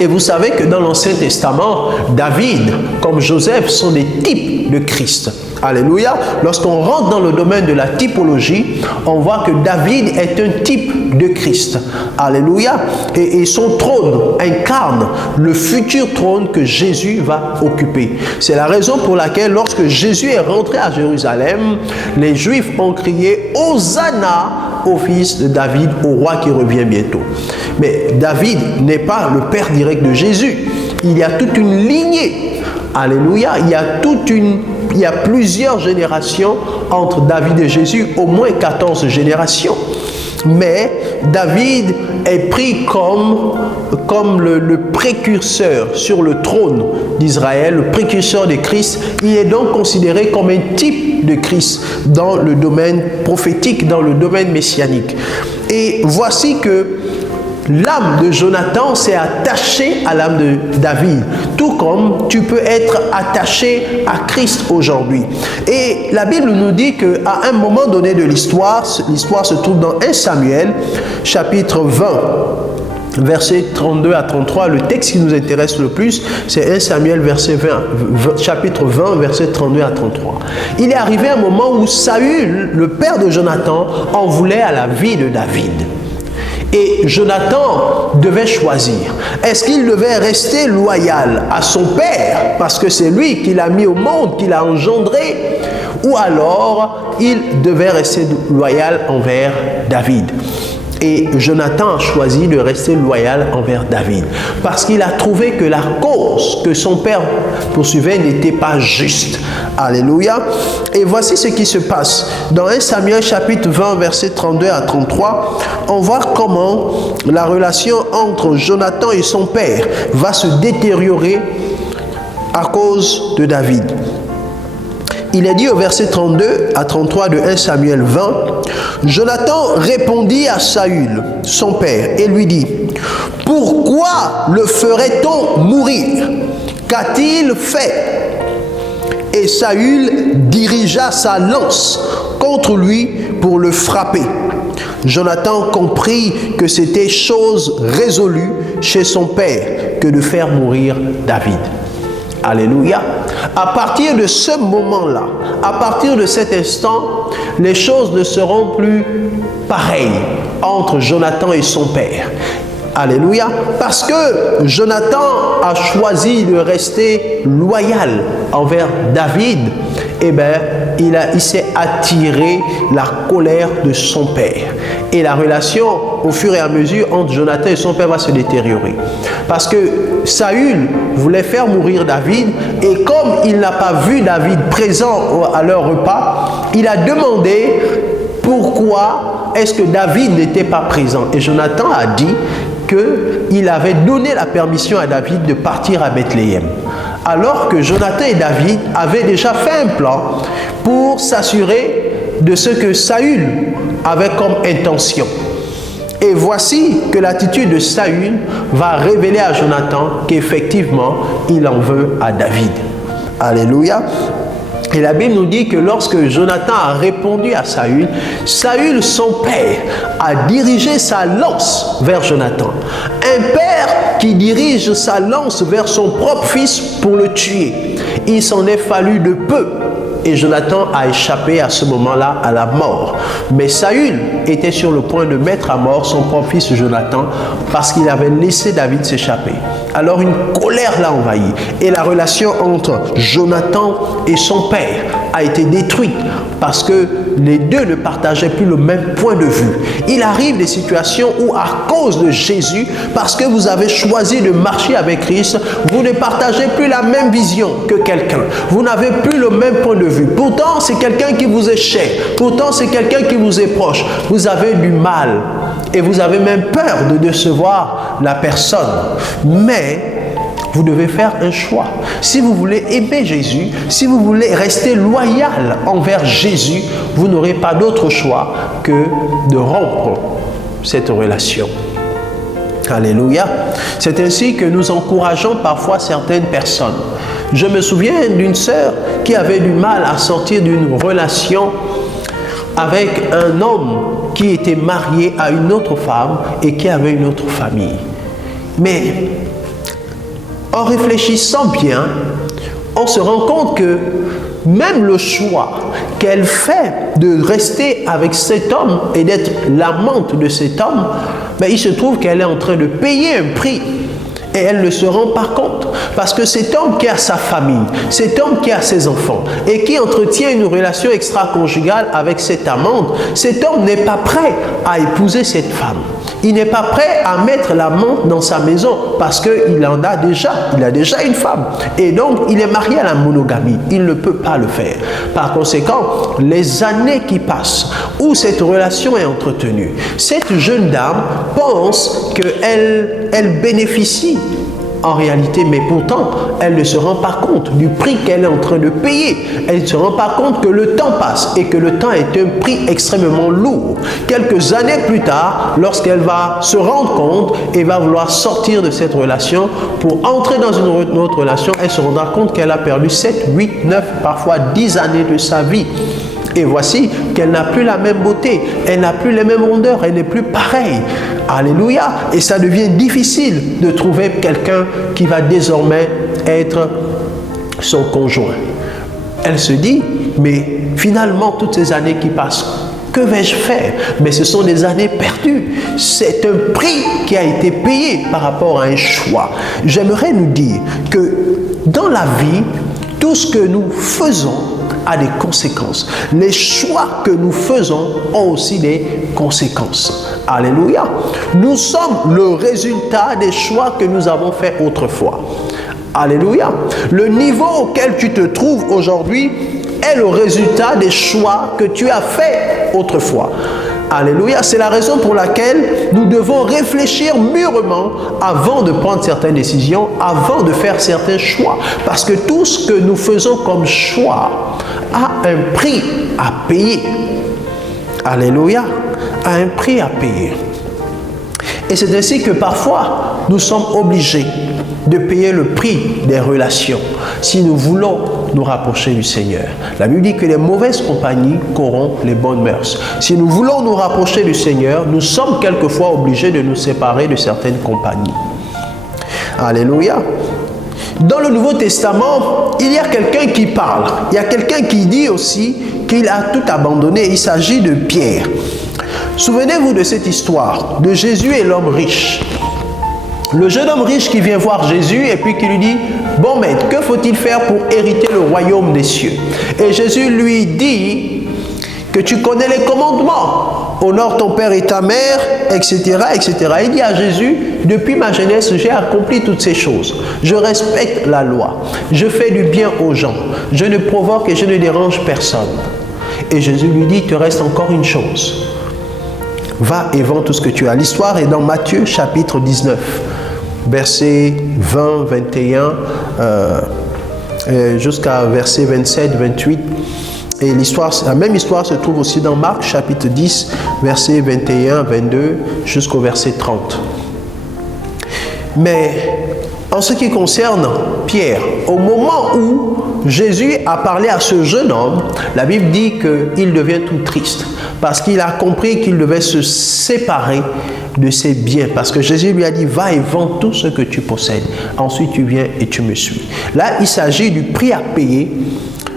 Et vous savez que dans l'Ancien Testament, David, comme Joseph, sont des types de Christ. Alléluia. Lorsqu'on rentre dans le domaine de la typologie, on voit que David est un type de Christ. Alléluia. Et son trône incarne le futur trône que Jésus va occuper. C'est la raison pour laquelle lorsque Jésus est rentré à Jérusalem, les Juifs ont crié « Hosanna au fils de David, au roi qui revient bientôt ». Mais David n'est pas le père direct de Jésus. Il y a toute une lignée. Alléluia. Il y a plusieurs générations entre David et Jésus, au moins 14 générations. Mais David est pris comme le précurseur sur le trône d'Israël, le précurseur de Christ. Il est donc considéré comme un type de Christ dans le domaine prophétique, dans le domaine messianique. Et voici que l'âme de Jonathan s'est attachée à l'âme de David, tout comme tu peux être attaché à Christ aujourd'hui. Et la Bible nous dit qu'à un moment donné de l'histoire se trouve dans 1 Samuel, chapitre 20, versets 32 à 33. Le texte qui nous intéresse le plus, c'est 1 Samuel, chapitre 20, versets 32 à 33. Il est arrivé un moment où Saül, le père de Jonathan, en voulait à la vie de David. Et Jonathan devait choisir. Est-ce qu'il devait rester loyal à son père, parce que c'est lui qui l'a mis au monde, qui l'a engendré, ou alors il devait rester loyal envers David? Et Jonathan a choisi de rester loyal envers David, parce qu'il a trouvé que la cause que son père poursuivait n'était pas juste. Alléluia. Et voici ce qui se passe. Dans 1 Samuel chapitre 20, versets 32 à 33, on voit comment la relation entre Jonathan et son père va se détériorer à cause de David. Il est dit au verset 32 à 33 de 1 Samuel 20, « Jonathan répondit à Saül, son père, et lui dit, « Pourquoi le ferait-on mourir? Qu'a-t-il fait ?» Et Saül dirigea sa lance contre lui pour le frapper. Jonathan comprit que c'était chose résolue chez son père que de faire mourir David. Alléluia. À partir de ce moment-là, à partir de cet instant, les choses ne seront plus pareilles entre Jonathan et son père. Alléluia. Parce que Jonathan a choisi de rester loyal envers David, eh bien, il s'est attiré la colère de son père. Et la relation, au fur et à mesure, entre Jonathan et son père va se détériorer. Parce que Saül voulait faire mourir David, et comme il n'a pas vu David présent à leur repas, il a demandé pourquoi est-ce que David n'était pas présent. Et Jonathan a dit qu'il avait donné la permission à David de partir à Bethléem. Alors que Jonathan et David avaient déjà fait un plan pour s'assurer de ce que Saül avait comme intention. Et voici que l'attitude de Saül va révéler à Jonathan qu'effectivement, il en veut à David. Alléluia. Et la Bible nous dit que lorsque Jonathan a répondu à Saül, Saül, son père, a dirigé sa lance vers Jonathan. Un père qui dirige sa lance vers son propre fils pour le tuer. Il s'en est fallu de peu. Et Jonathan a échappé à ce moment-là à la mort. Mais Saül était sur le point de mettre à mort son propre fils Jonathan parce qu'il avait laissé David s'échapper. Alors une colère l'a envahi et la relation entre Jonathan et son père a été détruite parce que les deux ne partageaient plus le même point de vue. Il arrive des situations où à cause de Jésus, parce que vous avez choisi de marcher avec Christ, vous Vous ne partagez plus la même vision que quelqu'un. Vous n'avez plus le même point de vue. Pourtant, c'est quelqu'un qui vous est cher. Pourtant, c'est quelqu'un qui vous est proche. Vous avez du mal et vous avez même peur de décevoir la personne. Mais vous devez faire un choix. Si vous voulez aimer Jésus, si vous voulez rester loyal envers Jésus, vous n'aurez pas d'autre choix que de rompre cette relation. Alléluia. C'est ainsi que nous encourageons parfois certaines personnes. Je me souviens d'une sœur qui avait du mal à sortir d'une relation avec un homme qui était marié à une autre femme et qui avait une autre famille. Mais en réfléchissant bien, on se rend compte que même le choix qu'elle fait de rester avec cet homme et d'être l'amante de cet homme, ben, il se trouve qu'elle est en train de payer un prix. Et elle ne se rend pas compte. Parce que cet homme qui a sa famille, cet homme qui a ses enfants et qui entretient une relation extra-conjugale avec cette amante, cet homme n'est pas prêt à épouser cette femme. Il n'est pas prêt à mettre l'amante dans sa maison parce qu'il en a déjà. Il a déjà une femme. Et donc, il est marié à la monogamie. Il ne peut pas le faire. Par conséquent, les années qui passent où cette relation est entretenue, cette jeune dame pense qu'elle bénéficie en réalité, mais pourtant, elle ne se rend pas compte du prix qu'elle est en train de payer. Elle ne se rend pas compte que le temps passe et que le temps est un prix extrêmement lourd. Quelques années plus tard, lorsqu'elle va se rendre compte et va vouloir sortir de cette relation pour entrer dans une autre relation, elle se rendra compte qu'elle a perdu 7, 8, 9, parfois 10 années de sa vie. Et voici qu'elle n'a plus la même beauté, elle n'a plus les mêmes rondeurs, elle n'est plus pareille. Alléluia. Et ça devient difficile de trouver quelqu'un qui va désormais être son conjoint. Elle se dit, mais finalement, toutes ces années qui passent, que vais-je faire? Mais ce sont des années perdues. C'est un prix qui a été payé par rapport à un choix. J'aimerais nous dire que dans la vie, tout ce que nous faisons a des conséquences. Les choix que nous faisons ont aussi des conséquences. Alléluia. Nous sommes le résultat des choix que nous avons faits autrefois. Alléluia. Le niveau auquel tu te trouves aujourd'hui est le résultat des choix que tu as faits autrefois. Alléluia. C'est la raison pour laquelle nous devons réfléchir mûrement avant de prendre certaines décisions, avant de faire certains choix. Parce que tout ce que nous faisons comme choix a un prix à payer. Alléluia. A un prix à payer. Et c'est ainsi que parfois, nous sommes obligés de payer le prix des relations si nous voulons nous rapprocher du Seigneur. La Bible dit que les mauvaises compagnies corrompent les bonnes mœurs. Si nous voulons nous rapprocher du Seigneur, nous sommes quelquefois obligés de nous séparer de certaines compagnies. Alléluia. Dans le Nouveau Testament, il y a quelqu'un qui parle. Il y a quelqu'un qui dit aussi qu'il a tout abandonné. Il s'agit de Pierre. Souvenez-vous de cette histoire de Jésus et l'homme riche. Le jeune homme riche qui vient voir Jésus et puis qui lui dit « Bon maître, que faut-il faire pour hériter le royaume des cieux ?» Et Jésus lui dit que tu connais les commandements. Honore ton père et ta mère, etc., etc. Il dit à Jésus, depuis ma jeunesse, j'ai accompli toutes ces choses. Je respecte la loi. Je fais du bien aux gens. Je ne provoque et je ne dérange personne. Et Jésus lui dit, il te reste encore une chose. Va et vends tout ce que tu as. L'histoire est dans Matthieu chapitre 19, versets 20, 21, jusqu'à verset 27, 28. Et la même histoire se trouve aussi dans Marc chapitre 10, versets 21, 22, jusqu'au verset 30. Mais en ce qui concerne Pierre, au moment où Jésus a parlé à ce jeune homme, la Bible dit qu'il devient tout triste parce qu'il a compris qu'il devait se séparer de ses biens. Parce que Jésus lui a dit, va et vends tout ce que tu possèdes. Ensuite, tu viens et tu me suis. Là, il s'agit du prix à payer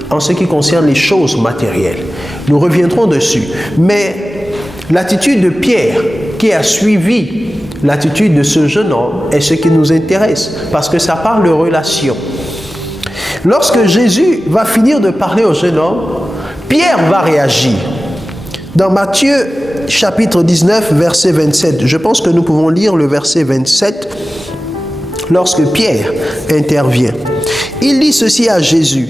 en ce qui concerne les choses matérielles. Nous reviendrons dessus. Mais l'attitude de Pierre qui a suivi l'attitude de ce jeune homme est ce qui nous intéresse parce que ça parle de relation. Lorsque Jésus va finir de parler au jeune homme, Pierre va réagir. Dans Matthieu chapitre 19, verset 27, je pense que nous pouvons lire le verset 27. lorsque Pierre intervient. Il dit ceci à Jésus.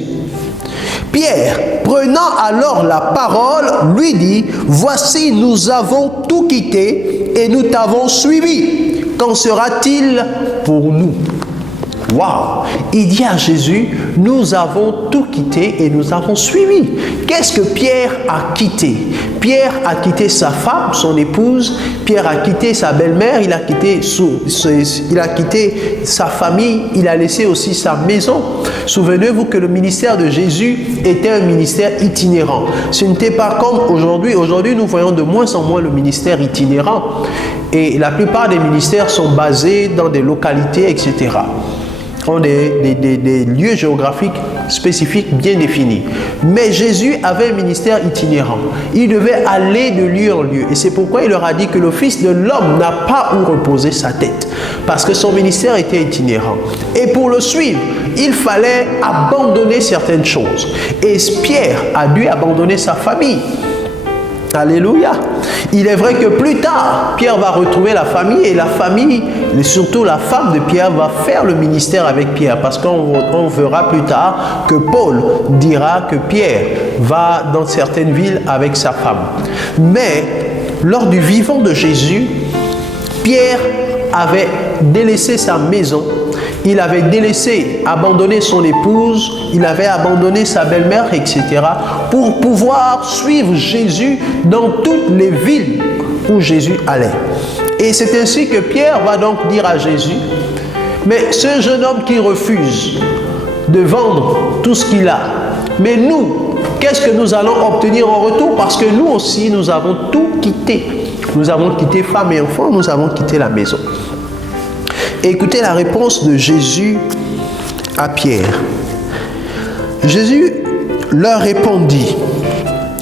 Pierre, prenant alors la parole, lui dit, « Voici, nous avons tout quitté et nous t'avons suivi. Qu'en sera-t-il pour nous ?» Waouh! Il dit à Jésus, nous avons tout quitté et nous avons suivi. Qu'est-ce que Pierre a quitté? Pierre a quitté sa femme, son épouse. Pierre a quitté sa belle-mère. Il a quitté sa famille. Il a laissé aussi sa maison. Souvenez-vous que le ministère de Jésus était un ministère itinérant. Ce n'était pas comme aujourd'hui. Aujourd'hui, nous voyons de moins en moins le ministère itinérant. Et la plupart des ministères sont basés dans des localités, etc. Ont des lieux géographiques spécifiques bien définis. Mais Jésus avait un ministère itinérant. Il devait aller de lieu en lieu. Et c'est pourquoi il leur a dit que le Fils de l'homme n'a pas où reposer sa tête. Parce que son ministère était itinérant. Et pour le suivre, il fallait abandonner certaines choses. Et Pierre a dû abandonner sa famille. Alléluia. Il est vrai que plus tard, Pierre va retrouver la famille et la famille, et surtout la femme de Pierre, va faire le ministère avec Pierre. Parce qu'on verra plus tard que Paul dira que Pierre va dans certaines villes avec sa femme. Mais lors du vivant de Jésus, Pierre avait délaissé sa maison. Il avait abandonné son épouse, il avait abandonné sa belle-mère, etc. pour pouvoir suivre Jésus dans toutes les villes où Jésus allait. Et c'est ainsi que Pierre va donc dire à Jésus, mais ce jeune homme qui refuse de vendre tout ce qu'il a, mais nous, qu'est-ce que nous allons obtenir en retour? Parce que nous aussi, nous avons tout quitté. Nous avons quitté femme et enfants, nous avons quitté la maison. Écoutez la réponse de Jésus à Pierre. Jésus leur répondit,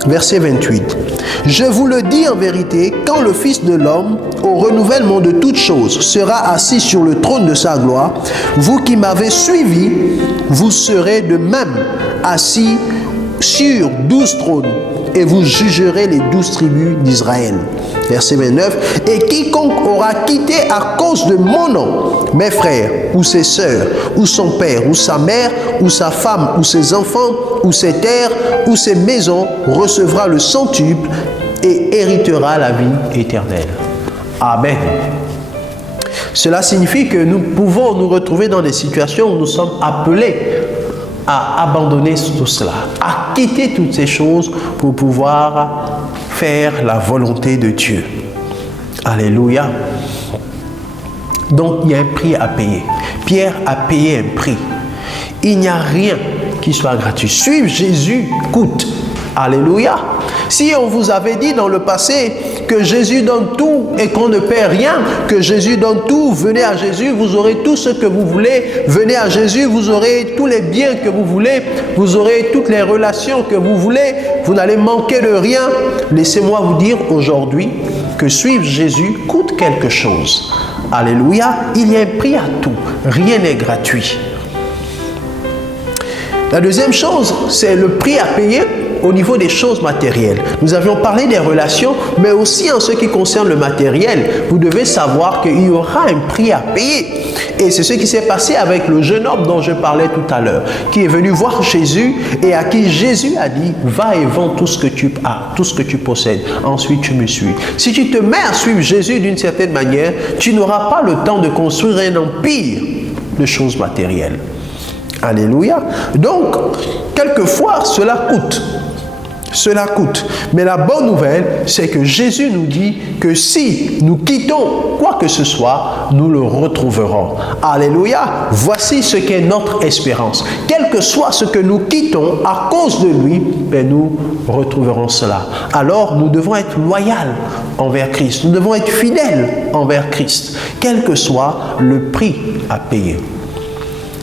verset 28, « Je vous le dis en vérité, quand le Fils de l'homme, au renouvellement de toutes choses, sera assis sur le trône de sa gloire, vous qui m'avez suivi, vous serez de même assis sur 12 trônes, et vous jugerez les 12 tribus d'Israël. » Verset 29. « Et quiconque aura quitté à cause de mon nom, mes frères, ou ses sœurs, ou son père, ou sa mère, ou sa femme, ou ses enfants, ou ses terres, ou ses maisons, recevra le centuple et héritera la vie éternelle. » Amen. Cela signifie que nous pouvons nous retrouver dans des situations où nous sommes appelés à abandonner tout cela, à quitter toutes ces choses pour pouvoir faire la volonté de Dieu. Alléluia. Donc il y a un prix à payer. Pierre a payé un prix. Il n'y a rien qui soit gratuit. Suivre Jésus coûte. Alléluia. Si on vous avait dit dans le passé que Jésus donne tout et qu'on ne paie rien, que Jésus donne tout, venez à Jésus, vous aurez tout ce que vous voulez, venez à Jésus, vous aurez tous les biens que vous voulez, vous aurez toutes les relations que vous voulez, vous n'allez manquer de rien. Laissez-moi vous dire aujourd'hui que suivre Jésus coûte quelque chose. Alléluia, il y a un prix à tout, rien n'est gratuit. La deuxième chose, c'est le prix à payer au niveau des choses matérielles. Nous avions parlé des relations, mais aussi en ce qui concerne le matériel. Vous devez savoir qu'il y aura un prix à payer. Et c'est ce qui s'est passé avec le jeune homme dont je parlais tout à l'heure, qui est venu voir Jésus et à qui Jésus a dit, va et vends tout ce que tu as, tout ce que tu possèdes. Ensuite, tu me suis. Si tu te mets à suivre Jésus d'une certaine manière, tu n'auras pas le temps de construire un empire de choses matérielles. Alléluia. Donc, quelquefois, cela coûte. Cela coûte. Mais la bonne nouvelle, c'est que Jésus nous dit que si nous quittons quoi que ce soit, nous le retrouverons. Alléluia. Voici ce qu'est notre espérance. Quel que soit ce que nous quittons à cause de lui, nous retrouverons cela. Alors, nous devons être loyaux envers Christ. Nous devons être fidèles envers Christ, quel que soit le prix à payer.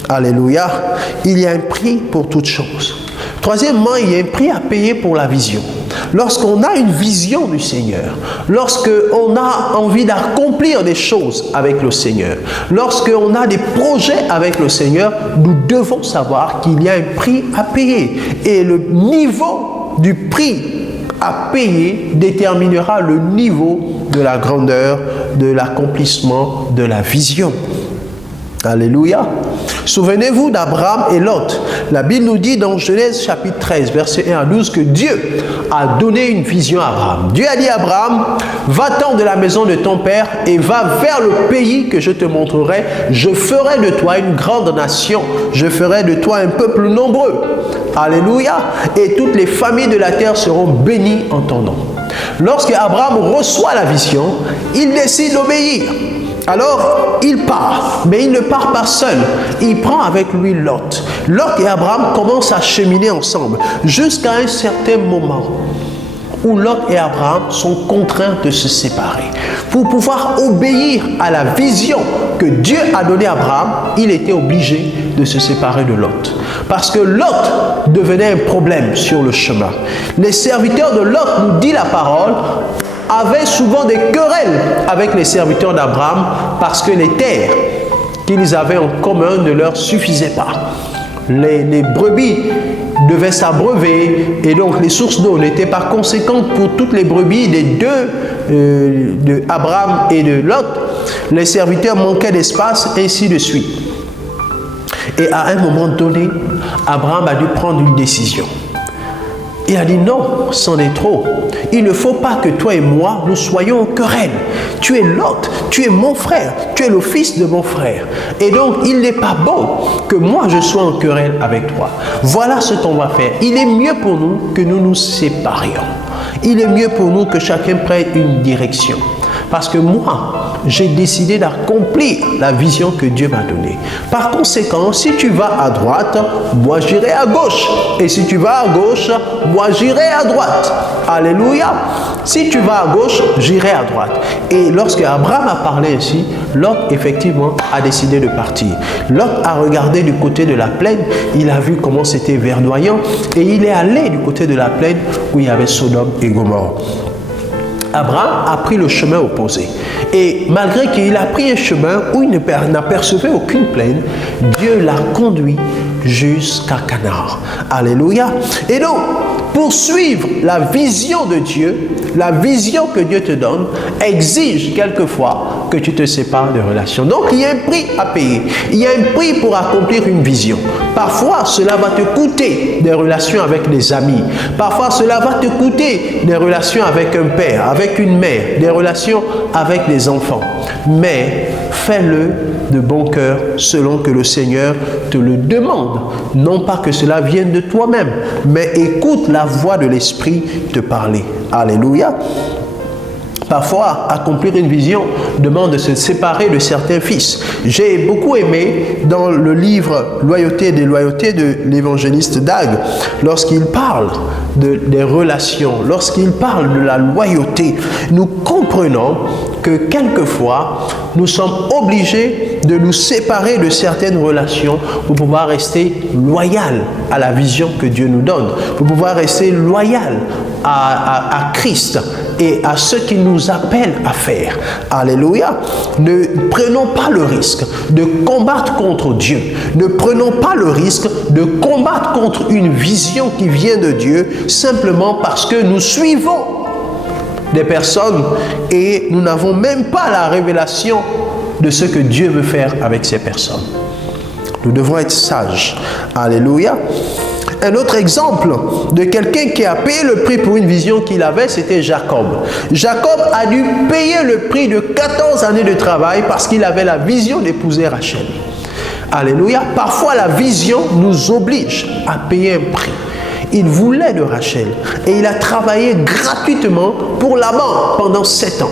Alléluia. Il y a un prix pour toutes choses. Troisièmement, il y a un prix à payer pour la vision. Lorsqu'on a une vision du Seigneur, lorsqu'on a envie d'accomplir des choses avec le Seigneur, lorsqu'on a des projets avec le Seigneur, nous devons savoir qu'il y a un prix à payer. Et le niveau du prix à payer déterminera le niveau de la grandeur, de l'accomplissement de la vision. Alléluia. Souvenez-vous d'Abraham et Lot. La Bible nous dit dans Genèse chapitre 13, versets 1 à 12, que Dieu a donné une vision à Abraham. Dieu a dit à Abraham, va-t'en de la maison de ton père et va vers le pays que je te montrerai. Je ferai de toi une grande nation. Je ferai de toi un peuple nombreux. Alléluia. Et toutes les familles de la terre seront bénies en ton nom. Lorsque Abraham reçoit la vision, il décide d'obéir. Alors, il part, mais il ne part pas seul. Il prend avec lui Lot. Lot et Abraham commencent à cheminer ensemble jusqu'à un certain moment où Lot et Abraham sont contraints de se séparer. Pour pouvoir obéir à la vision que Dieu a donnée à Abraham, il était obligé de se séparer de Lot. Parce que Lot devenait un problème sur le chemin. Les serviteurs de Lot, nous dit la parole, avaient souvent des querelles avec les serviteurs d'Abraham parce que les terres qu'ils avaient en commun ne leur suffisaient pas. Les brebis devaient s'abreuver et donc les sources d'eau n'étaient pas conséquentes pour toutes les brebis des deux, de Abraham et de Lot. Les serviteurs manquaient d'espace, ainsi de suite. Et à un moment donné, Abraham a dû prendre une décision. Il a dit non, c'en est trop. Il ne faut pas que toi et moi, nous soyons en querelle. Tu es Lot, tu es mon frère, tu es le fils de mon frère. Et donc, il n'est pas bon que moi je sois en querelle avec toi. Voilà ce qu'on va faire. Il est mieux pour nous que nous nous séparions. Il est mieux pour nous que chacun prenne une direction. Parce que moi, j'ai décidé d'accomplir la vision que Dieu m'a donnée. Par conséquent, si tu vas à droite, moi j'irai à gauche. Et si tu vas à gauche, moi j'irai à droite. Alléluia. Si tu vas à gauche, j'irai à droite. Et lorsque Abraham a parlé ainsi, Lot effectivement a décidé de partir. Lot a regardé du côté de la plaine, il a vu comment c'était verdoyant et il est allé du côté de la plaine où il y avait Sodome et Gomorrhe. Abraham a pris le chemin opposé. Et malgré qu'il a pris un chemin où il n'apercevait aucune plaine, Dieu l'a conduit jusqu'à Canaan. Alléluia. Et donc, pour suivre la vision de Dieu, la vision que Dieu te donne, exige quelquefois que tu te sépares de relations. Donc, il y a un prix à payer. Il y a un prix pour accomplir une vision. Parfois, cela va te coûter des relations avec des amis. Parfois, cela va te coûter des relations avec un père, avec une mère, des relations avec des enfants. Mais fais-le de bon cœur selon que le Seigneur te le demande. Non pas que cela vienne de toi-même, mais écoute la voix de l'Esprit te parler. Alléluia. Parfois, accomplir une vision demande de se séparer de certains fils. J'ai beaucoup aimé dans le livre Loyauté et déloyauté de l'évangéliste Dag, lorsqu'il parle des relations, lorsqu'il parle de la loyauté, nous comprenons que quelquefois, nous sommes obligés de nous séparer de certaines relations pour pouvoir rester loyal à la vision que Dieu nous donne, pour pouvoir rester loyal à Christ et à ce qu'il nous appelle à faire. Alléluia. Ne prenons pas le risque de combattre contre Dieu. Ne prenons pas le risque de combattre contre une vision qui vient de Dieu simplement parce que nous suivons des personnes et nous n'avons même pas la révélation de ce que Dieu veut faire avec ces personnes. Nous devons être sages. Alléluia. Un autre exemple de quelqu'un qui a payé le prix pour une vision qu'il avait, c'était Jacob. Jacob a dû payer le prix de 14 années de travail parce qu'il avait la vision d'épouser Rachel. Alléluia. Parfois, la vision nous oblige à payer un prix. Il voulait de Rachel et il a travaillé gratuitement pour Laban pendant 7 ans.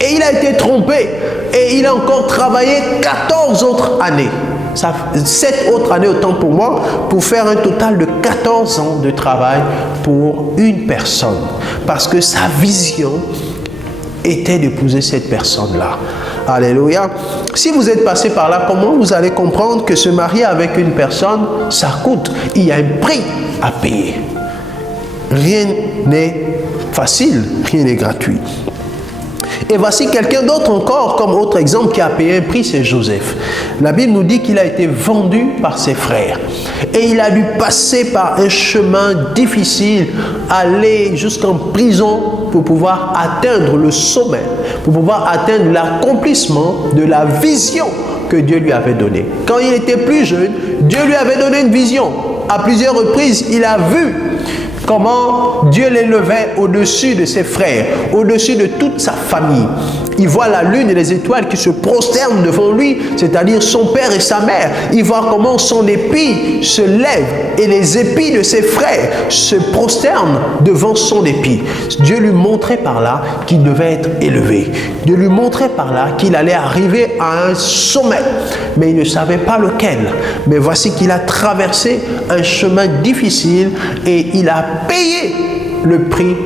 Et il a été trompé et il a encore travaillé 14 autres années. 7 autres années autant pour moi, pour faire un total de 14 ans de travail pour une personne. Parce que sa vision était d'épouser cette personne-là. Alléluia. Si vous êtes passé par là, comment vous allez comprendre que se marier avec une personne, ça coûte. Il y a un prix à payer. Rien n'est facile, rien n'est gratuit. Et voici quelqu'un d'autre encore, comme autre exemple, qui a payé un prix, c'est Joseph. La Bible nous dit qu'il a été vendu par ses frères. Et il a dû passer par un chemin difficile, aller jusqu'en prison pour pouvoir atteindre le sommet, pour pouvoir atteindre l'accomplissement de la vision que que Dieu lui avait donné. Quand il était plus jeune, Dieu lui avait donné une vision. À plusieurs reprises, il a vu comment Dieu l'élevait au-dessus de ses frères, au-dessus de toute sa famille. Il voit la lune et les étoiles qui se prosternent devant lui, c'est-à-dire son père et sa mère. Il voit comment son épi se lève et les épis de ses frères se prosternent devant son épi. Dieu lui montrait par là qu'il devait être élevé. Dieu lui montrait par là qu'il allait arriver à un sommet, mais il ne savait pas lequel. Mais voici qu'il a traversé un chemin difficile et il a payé le prix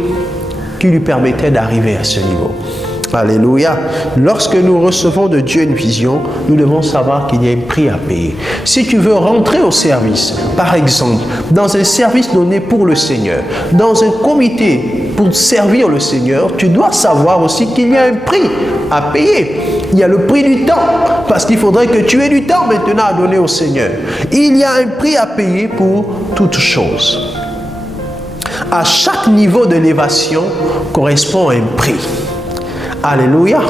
qui lui permettait d'arriver à ce niveau. Alléluia. Lorsque nous recevons de Dieu une vision, nous devons savoir qu'il y a un prix à payer. Si tu veux rentrer au service, par exemple, dans un service donné pour le Seigneur, dans un comité pour servir le Seigneur, tu dois savoir aussi qu'il y a un prix à payer. Il y a le prix du temps, parce qu'il faudrait que tu aies du temps maintenant à donner au Seigneur. Il y a un prix à payer pour toute chose. À chaque niveau d'élévation correspond un prix. Alléluia.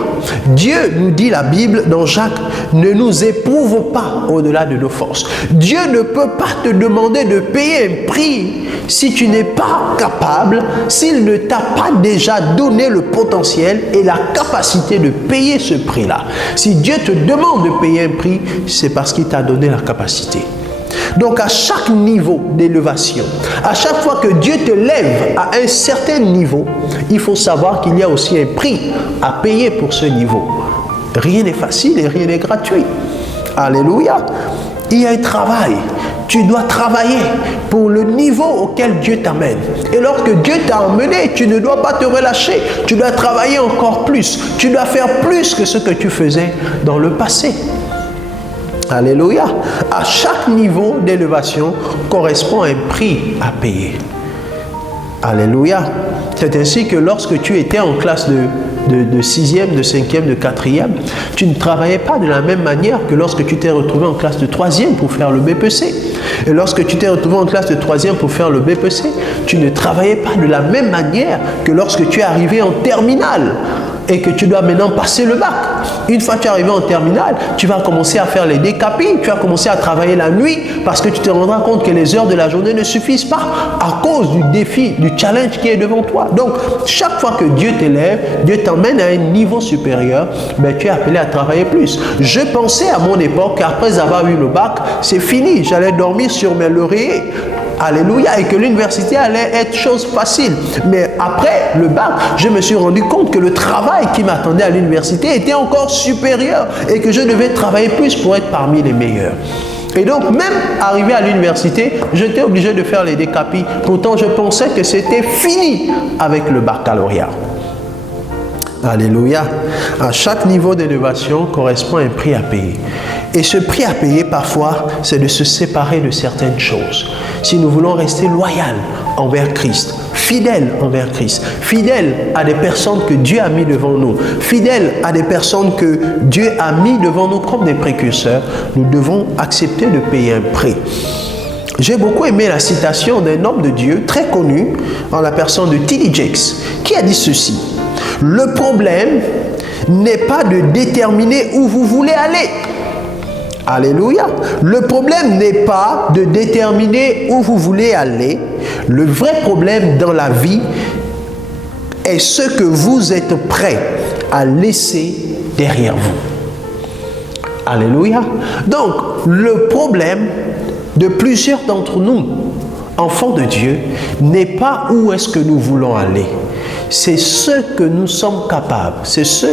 Dieu nous dit, la Bible dans Jacques, ne nous éprouve pas au-delà de nos forces. Dieu ne peut pas te demander de payer un prix si tu n'es pas capable, s'il ne t'a pas déjà donné le potentiel et la capacité de payer ce prix-là. Si Dieu te demande de payer un prix, c'est parce qu'il t'a donné la capacité. Donc à chaque niveau d'élévation, à chaque fois que Dieu te lève à un certain niveau, il faut savoir qu'il y a aussi un prix à payer pour ce niveau. Rien n'est facile et rien n'est gratuit. Alléluia. Il y a un travail. Tu dois travailler pour le niveau auquel Dieu t'amène. Et lorsque Dieu t'a emmené, tu ne dois pas te relâcher. Tu dois travailler encore plus. Tu dois faire plus que ce que tu faisais dans le passé. Alléluia. À chaque niveau d'élévation correspond un prix à payer. Alléluia. C'est ainsi que lorsque tu étais en classe de 6e, de 5e, de 4e, tu ne travaillais pas de la même manière que lorsque tu t'es retrouvé en classe de 3e pour faire le BPC. Et lorsque tu t'es retrouvé en classe de 3e pour faire le BPC, tu ne travaillais pas de la même manière que lorsque tu es arrivé en terminale et que tu dois maintenant passer le bac. Une fois que tu es arrivé en terminale, tu vas commencer à faire les décapis, tu vas commencer à travailler la nuit parce que tu te rendras compte que les heures de la journée ne suffisent pas à cause du défi, du challenge qui est devant toi. Donc, chaque fois que Dieu t'élève, Dieu t'emmène à un niveau supérieur, ben, tu es appelé à travailler plus. Je pensais à mon époque qu'après avoir eu le bac, c'est fini, j'allais dormir sur mes lauriers. Alléluia, et que l'université allait être chose facile. Mais après le bac, je me suis rendu compte que le travail qui m'attendait à l'université était encore supérieur et que je devais travailler plus pour être parmi les meilleurs. Et donc, même arrivé à l'université, j'étais obligé de faire les décapis. Pourtant, je pensais que c'était fini avec le baccalauréat. Alléluia. À chaque niveau d'élévation correspond un prix à payer. Et ce prix à payer, parfois, c'est de se séparer de certaines choses. Si nous voulons rester loyaux envers Christ, fidèles envers Christ, fidèles à des personnes que Dieu a mis devant nous, fidèles à des personnes que Dieu a mis devant nous comme des précurseurs, nous devons accepter de payer un prix. J'ai beaucoup aimé la citation d'un homme de Dieu très connu, en la personne de T.D. Jakes, qui a dit ceci: « Le problème n'est pas de déterminer où vous voulez aller. » Alléluia. Le problème n'est pas de déterminer où vous voulez aller. Le vrai problème dans la vie est ce que vous êtes prêt à laisser derrière vous. Alléluia. Donc, le problème de plusieurs d'entre nous, enfants de Dieu, n'est pas où est-ce que nous voulons aller. C'est ce que nous sommes capables. C'est ce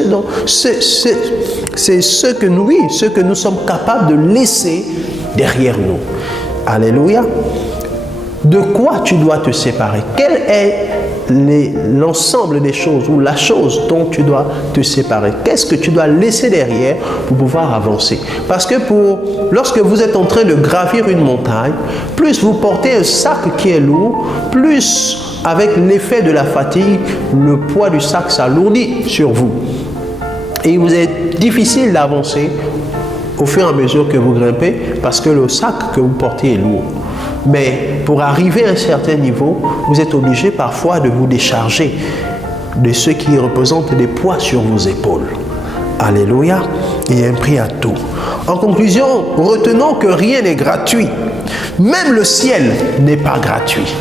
que nous sommes capables de laisser derrière nous. Alléluia. De quoi tu dois te séparer? Quel est l'ensemble des choses ou la chose dont tu dois te séparer? Qu'est-ce que tu dois laisser derrière pour pouvoir avancer? Parce que lorsque vous êtes en train de gravir une montagne, plus vous portez un sac qui est lourd, plus avec l'effet de la fatigue, le poids du sac s'alourdit sur vous. Et il vous est difficile d'avancer au fur et à mesure que vous grimpez parce que le sac que vous portez est lourd. Mais pour arriver à un certain niveau, vous êtes obligé parfois de vous décharger de ce qui représente des poids sur vos épaules. Alléluia. Il y a un prix à tout. En conclusion, retenons que rien n'est gratuit. Même le ciel n'est pas gratuit.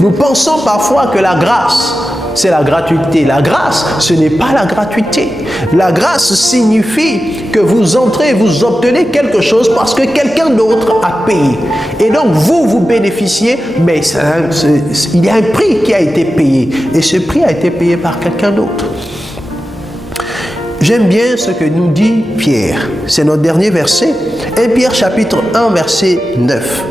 Nous pensons parfois que la grâce, c'est la gratuité. La grâce, ce n'est pas la gratuité. La grâce signifie que vous entrez, vous obtenez quelque chose parce que quelqu'un d'autre a payé. Et donc, vous bénéficiez, mais il y a un prix qui a été payé. Et ce prix a été payé par quelqu'un d'autre. J'aime bien ce que nous dit Pierre. C'est notre dernier verset. 1 Pierre chapitre 1, verset 9.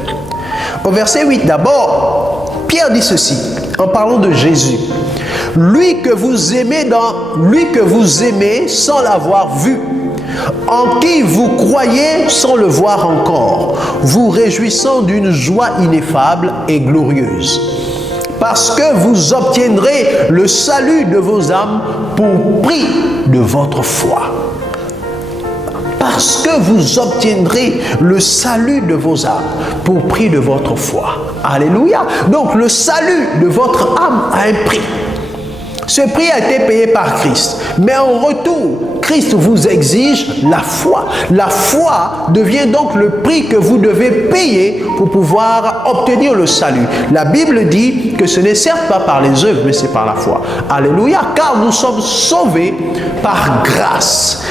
Au verset 8 d'abord, Pierre dit ceci, en parlant de Jésus. Lui que vous aimez sans l'avoir vu, en qui vous croyez sans le voir encore, vous réjouissant d'une joie ineffable et glorieuse. Parce que vous obtiendrez le salut de vos âmes pour prix de votre foi. Parce que vous obtiendrez le salut de vos âmes pour prix de votre foi. Alléluia. Donc le salut de votre âme a un prix. Ce prix a été payé par Christ. Mais en retour, Christ vous exige la foi. La foi devient donc le prix que vous devez payer pour pouvoir obtenir le salut. La Bible dit que ce n'est certes pas par les œuvres, mais c'est par la foi. Alléluia, car nous sommes sauvés par grâce.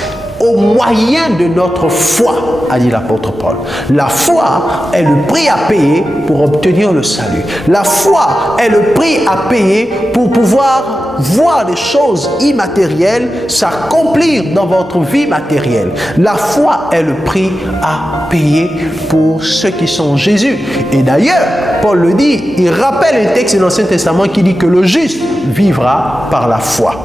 Au moyen de notre foi, a dit l'apôtre Paul. La foi est le prix à payer pour obtenir le salut. La foi est le prix à payer pour pouvoir voir les choses immatérielles s'accomplir dans votre vie matérielle. La foi est le prix à payer pour ceux qui sont en Jésus. Et d'ailleurs, Paul le dit, il rappelle un texte de l'Ancien Testament qui dit que le juste vivra par la foi.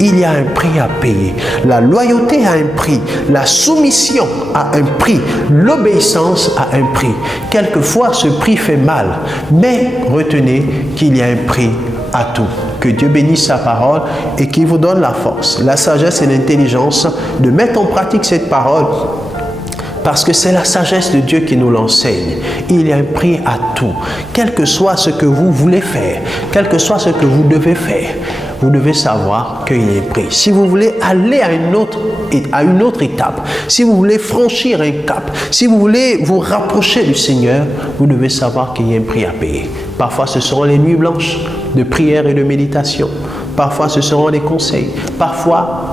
Il y a un prix à payer. La loyauté a un prix. La soumission a un prix. L'obéissance a un prix. Quelquefois, ce prix fait mal. Mais retenez qu'il y a un prix à tout. Que Dieu bénisse sa parole et qu'il vous donne la force, la sagesse et l'intelligence de mettre en pratique cette parole. Parce que c'est la sagesse de Dieu qui nous l'enseigne. Il y a un prix à tout. Quel que soit ce que vous voulez faire, quel que soit ce que vous devez faire, vous devez savoir qu'il y a un prix. Si vous voulez aller à une autre étape, si vous voulez franchir un cap, si vous voulez vous rapprocher du Seigneur, vous devez savoir qu'il y a un prix à payer. Parfois, ce seront les nuits blanches de prière et de méditation. Parfois, ce seront les conseils. Parfois.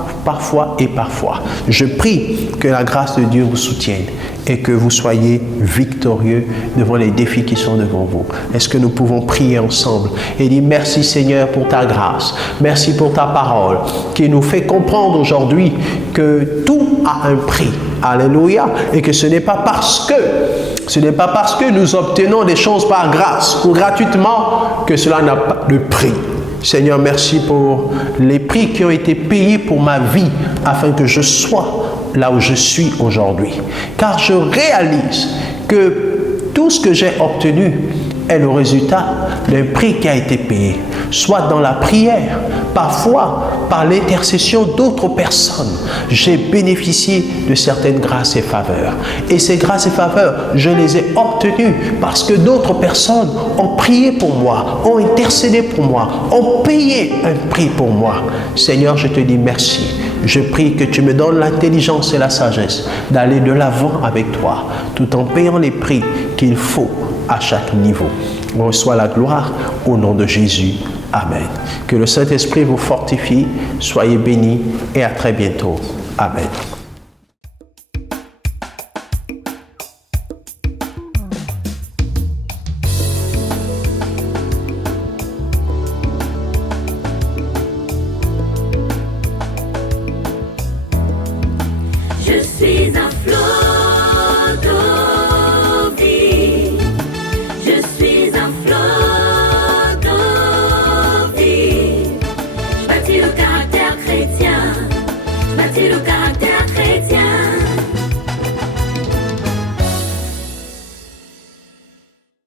Je prie que la grâce de Dieu vous soutienne et que vous soyez victorieux devant les défis qui sont devant vous. Est-ce que nous pouvons prier ensemble et dire merci Seigneur pour ta grâce, merci pour ta parole qui nous fait comprendre aujourd'hui que tout a un prix. Alléluia. Et que ce n'est pas parce que nous obtenons des choses par grâce ou gratuitement que cela n'a pas de prix. Seigneur, merci pour les prix qui ont été payés pour ma vie afin que je sois là où je suis aujourd'hui. Car je réalise que tout ce que j'ai obtenu est le résultat d'un prix qui a été payé, soit dans la prière, parfois par l'intercession d'autres personnes. J'ai bénéficié de certaines grâces et faveurs. Et ces grâces et faveurs, je les ai obtenues parce que d'autres personnes ont prié pour moi, ont intercédé pour moi, ont payé un prix pour moi. Seigneur, je te dis merci. Je prie que tu me donnes l'intelligence et la sagesse d'aller de l'avant avec toi, tout en payant les prix qu'il faut à chaque niveau. On reçoit la gloire au nom de Jésus. Amen. Que le Saint-Esprit vous fortifie. Soyez bénis et à très bientôt. Amen. Je suis un flot d'eau vive. Je suis un flot d'eau vive. Je bâtis le caractère chrétien. Je bâtis le caractère